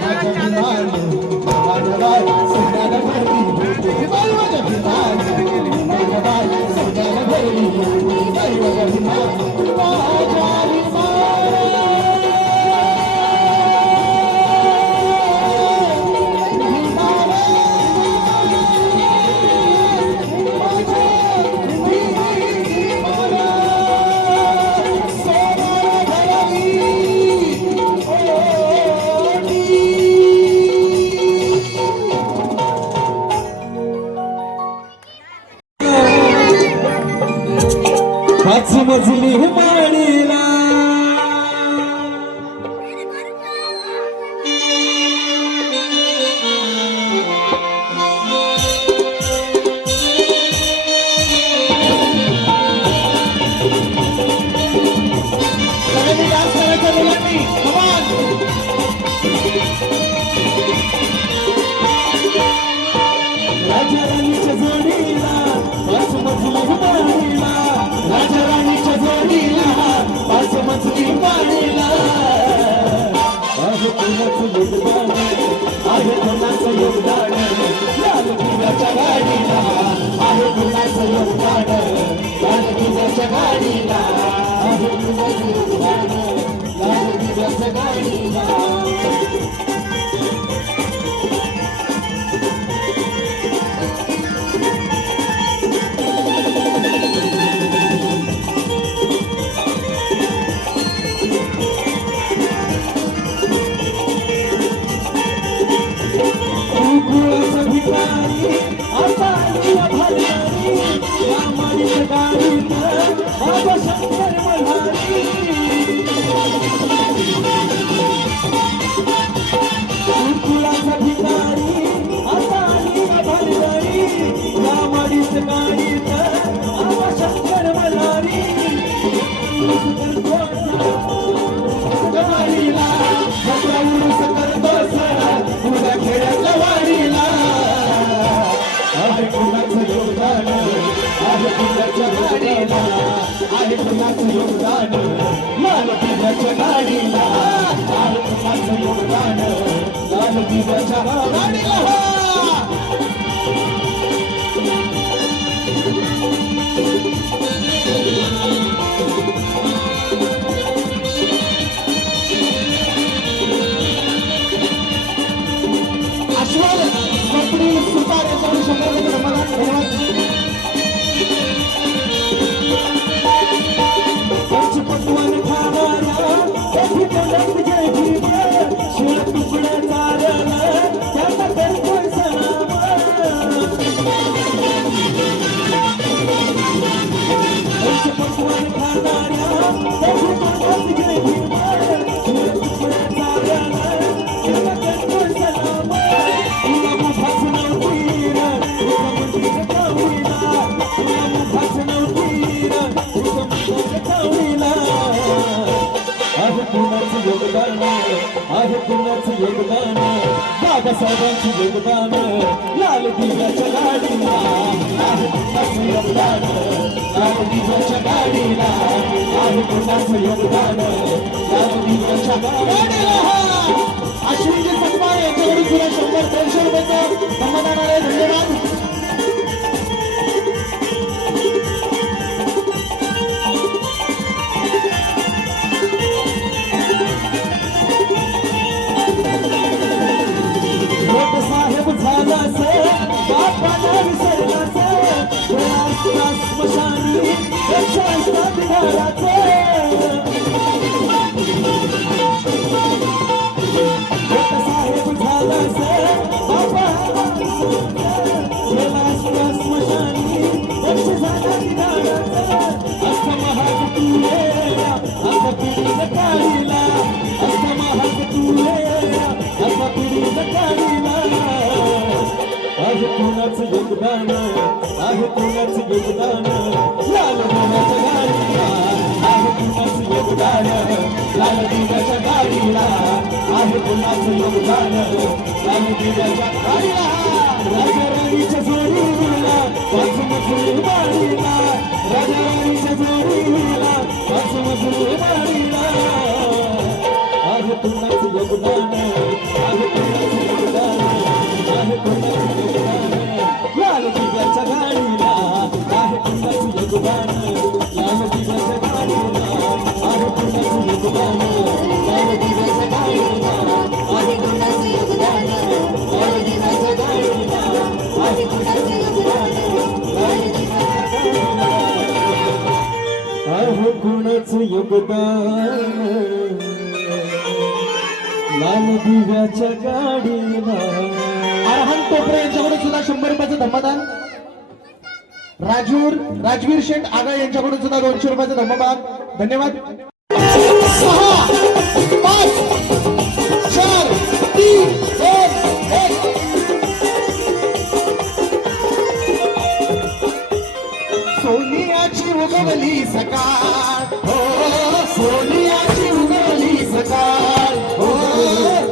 माझ्या अभिमान माझ्या बाय सगळ्याला भरली माझ्या अभिमान माझ्या बाय सगळ्याला भरली माझ्या अभिमान माझ्या पाच मजली माळीला सगळ्यांनी डान्स करायचा मुलांनी कमान राजा राणीच्या जोडीला पाच मजली माळीला राजा राणीच्या जोडीला पाच मजली माळीला आहे कोणाचं योगदान आहे कोणाचं योगदान लाल किल्ल्याच्या गाडीला आहे कोणाचं योगदान लाल किल्ल्याच्या गाडीला आहे कोणाचं योगदान लाल किल्ल्याच्या गाडीला आहे कुणाचं योगदान लाल किल्ल्याच्या गाडीला आहे कुणाचं योगदान लाल किल्ल्याच्या गाडीला आश्वाद कंपनी सुपार याच्यावर 100 मला धन्यवाद पटवन खाणाऱ्या कधी तडक जय भीम शिळ तुकडे चालला त्याचा करतोय सलाम पटवन खाणाऱ्या कधी तडक जय भीम शिळ तुकडे चालला त्याचा करतोय सलाम तुला मुखाच नव्हती रे तुला मुठीत कावळीला तुला मुखाच नव्हती रे तुला मुठीत कावळीला आहे कुणाचं योगदान आहे कुणाचं योगदान बाबासाहेबांचं योगदान लाल दिव्याच्या गाडीला आहे कुणाचं योगदान लाल दिव्याच्या गाडीला आहे कुणाचं योगदान लाल दिव्याच्या गाडीला अश्विनजी सत्पाळ यांच्याकडून सुद्धा 100-150 रुपयाचं समाधान आहे धन्यवाद बापाला विसरलास डोळ्यात स्मशानी रक्षा असतात घराचे साहेब झालास बापाला डोळ्यात स्मशानी रक्षा झाला घराचे अस्त महाग तुले अस्त पिढीत काढीला अस्त महाग तुले अस्त पिढीत काढीला आहे कोणाचं योगदान आहे कोणाचं योगदान लाल दिव्याच्या गाडीला आहे कोणाचं योगदान लाल दिव्याच्या गाडीला आहे कोणाचं योगदान लाल दिव्याच्या गाडीला राजा राणीच्या जोडीला पाच मजूर बाळीला राजा राणीच्या जोडीला पाच मजूर बाळीला आहे कोणाचं योगदान आहे कोणाचं योगदान आहे कोणाचं योगदान लाल दिव्याच्या गाडीला आहे कोणाचं योगदान लाल दिव्याच्या गाडीला आहे कोणाचं योगदान लाल दिव्याच्या गाडीला आहे कोणाचं योगदान लाल दिव्याच्या गाडीला आहे कोणाचं योगदान लाल दिव्याच्या गाडीला आहे कोणाचं योगदान लाल दिव्याच्या गाडीला अरहन टोपरे यांच्याकडून सुद्धा 100 रुपयाचं धम्मदान राजवीर शेठ आगळ यांच्याकडून सुद्धा 200 रुपयाचं धम्मदान धन्यवाद 6 5 4 3 2 1 सोनियाची उगवली सकाळ हो सोनियाची उगवली सकाळ हो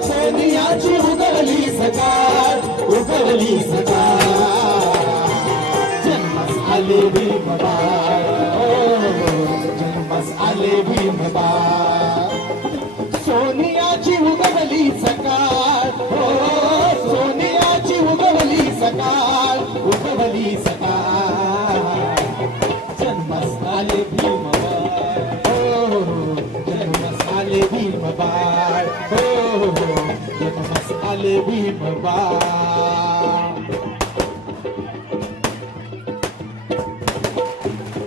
सोनियाची उगवली सकाळ उगवली सकाळ जन्मस आले भीमबाळ हो जन्मस आले भीमबाळ सोनियाची उगवली सकाळ हो सोनियाची उगवली सकाळ उगवली सकाळ जन्मस आले भीमबाळ हो जन्मस आले भीमबाळ हो जन्मस आले भीमबाळ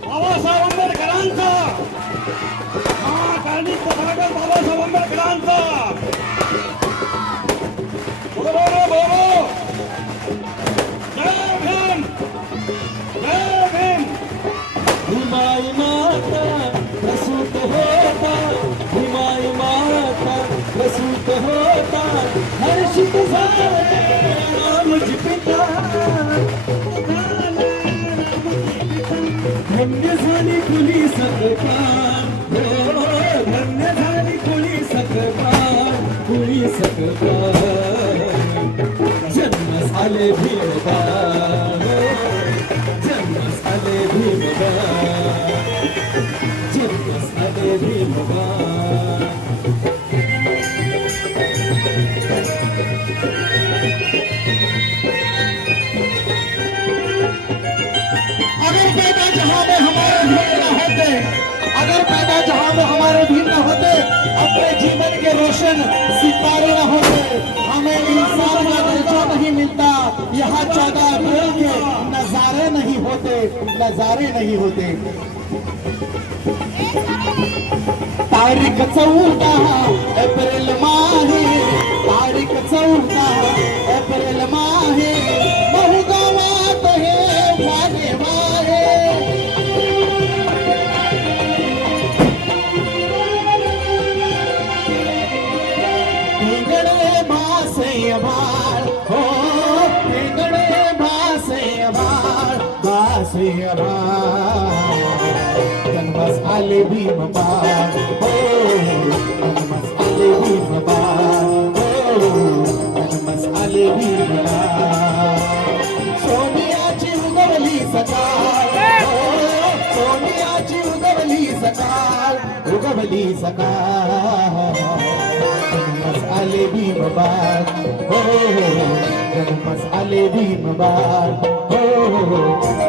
बाबासाहेब आंबेडकरांचा महाकारणीचा भागत बाबासाहेब आंबेडकरांचा बरोबर जय भीम जय भीम भीमाई माता प्रसूत होता भीमाई माता प्रसूत होता हर्षित झाले रामजी पिता धन्य झाली खुली सकपाल हो धन्य झाली खुली सकपाल जन्म झाले भीमबाळ जन्म झाले भीमबाळ जन्म झाले भीमबाळ अगर पैदा जहां में हमारे भीम न होते अगर पैदा जहां में हमारे भीम न होते अपने जीवन के रोशन सितारे न होते हमें इंसान का दर्जा नहीं मिलता यहाँ 14 अप्रैल के नजारे नहीं होते तारीख 14 एप्रिल माहे तारीख 14 एप्रिल माहे बहु गावात हे वागे माहे पिंगळे भासे भाळ हो पिंगळे भासे भाळ जन्मस आले भीमबाळ हो जन्मस आले भीमबाळ हो जन्मस आले भीमबाळ सोनियाची उगवली सकाळ हो सोनियाची उगवली सकाळ जन्मस आले भीमबाळ हो जन्मस आले भीमबाळ हो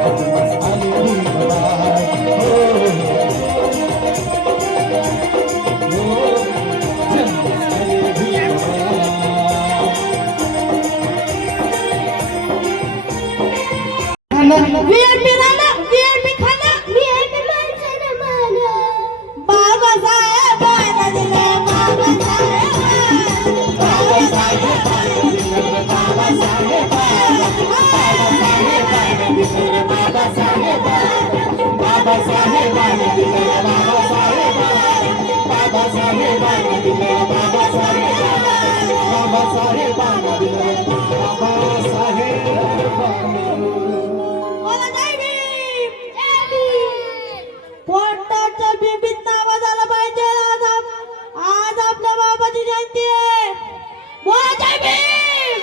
जन्मस आले भीमबाळ हो जन्मस आले भीमबाळ राहिलं VIP राहिलं, VIP खाणं, VIP माणसानं मानं. बाबासाहेबांना दिलं, बोला जय भीम. पोटाच्या बिबीत आवाज आला पाहिजे. आज आपल्या बाबाची जयंती आहे. बोला जय भीम.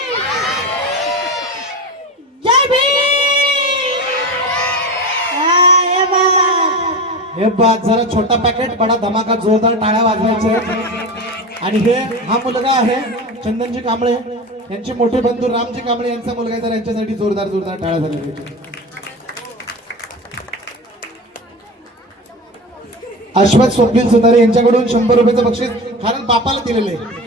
जय भीम. हे बाबा. हे बात जरा छोटा पॅकेट बडा धमाका जोरदार टाळ्या वाजवायचे. आणि हे हा मुलगा आहे चंदनजी कांबळे, यांचे मोठे बंधू रामजी कांबळे यांचा मुलगा आहे. तर यांच्यासाठी जोरदार जोरदार टाळ्या झाल्या पाहिजे. अश्वथ स्वप्नील सुतारे यांच्याकडून 100 रुपयाचं बक्षीस कारण बापाला दिलेले आहे.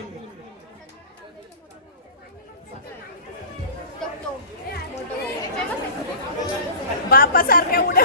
बापासारख्या उड्या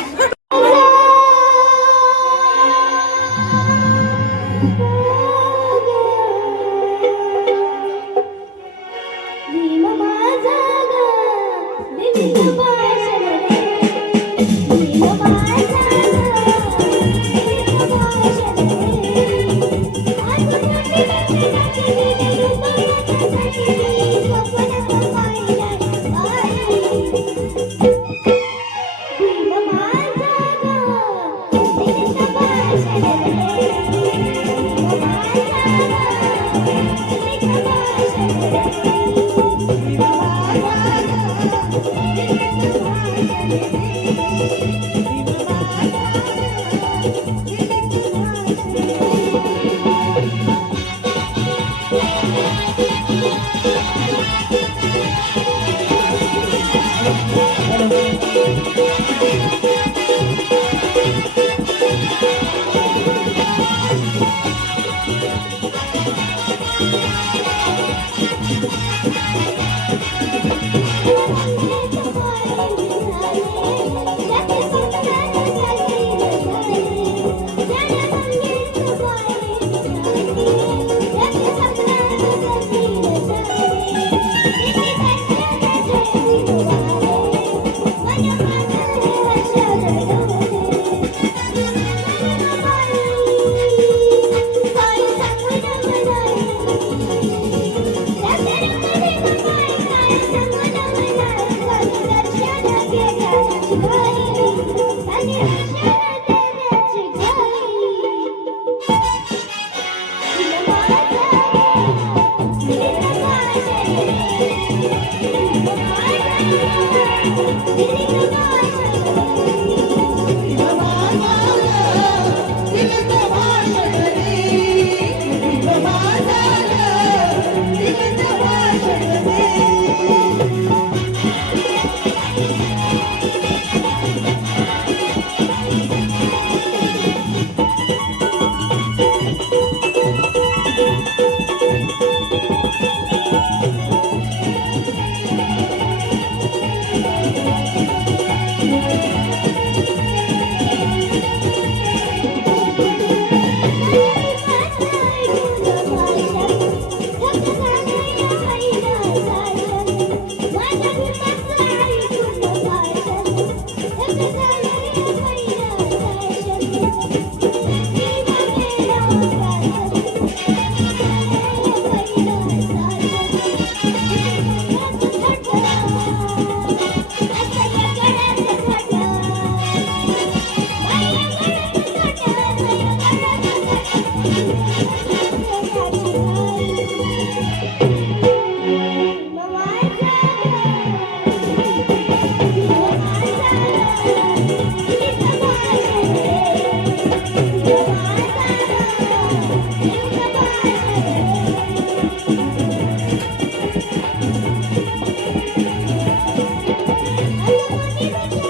Thank you.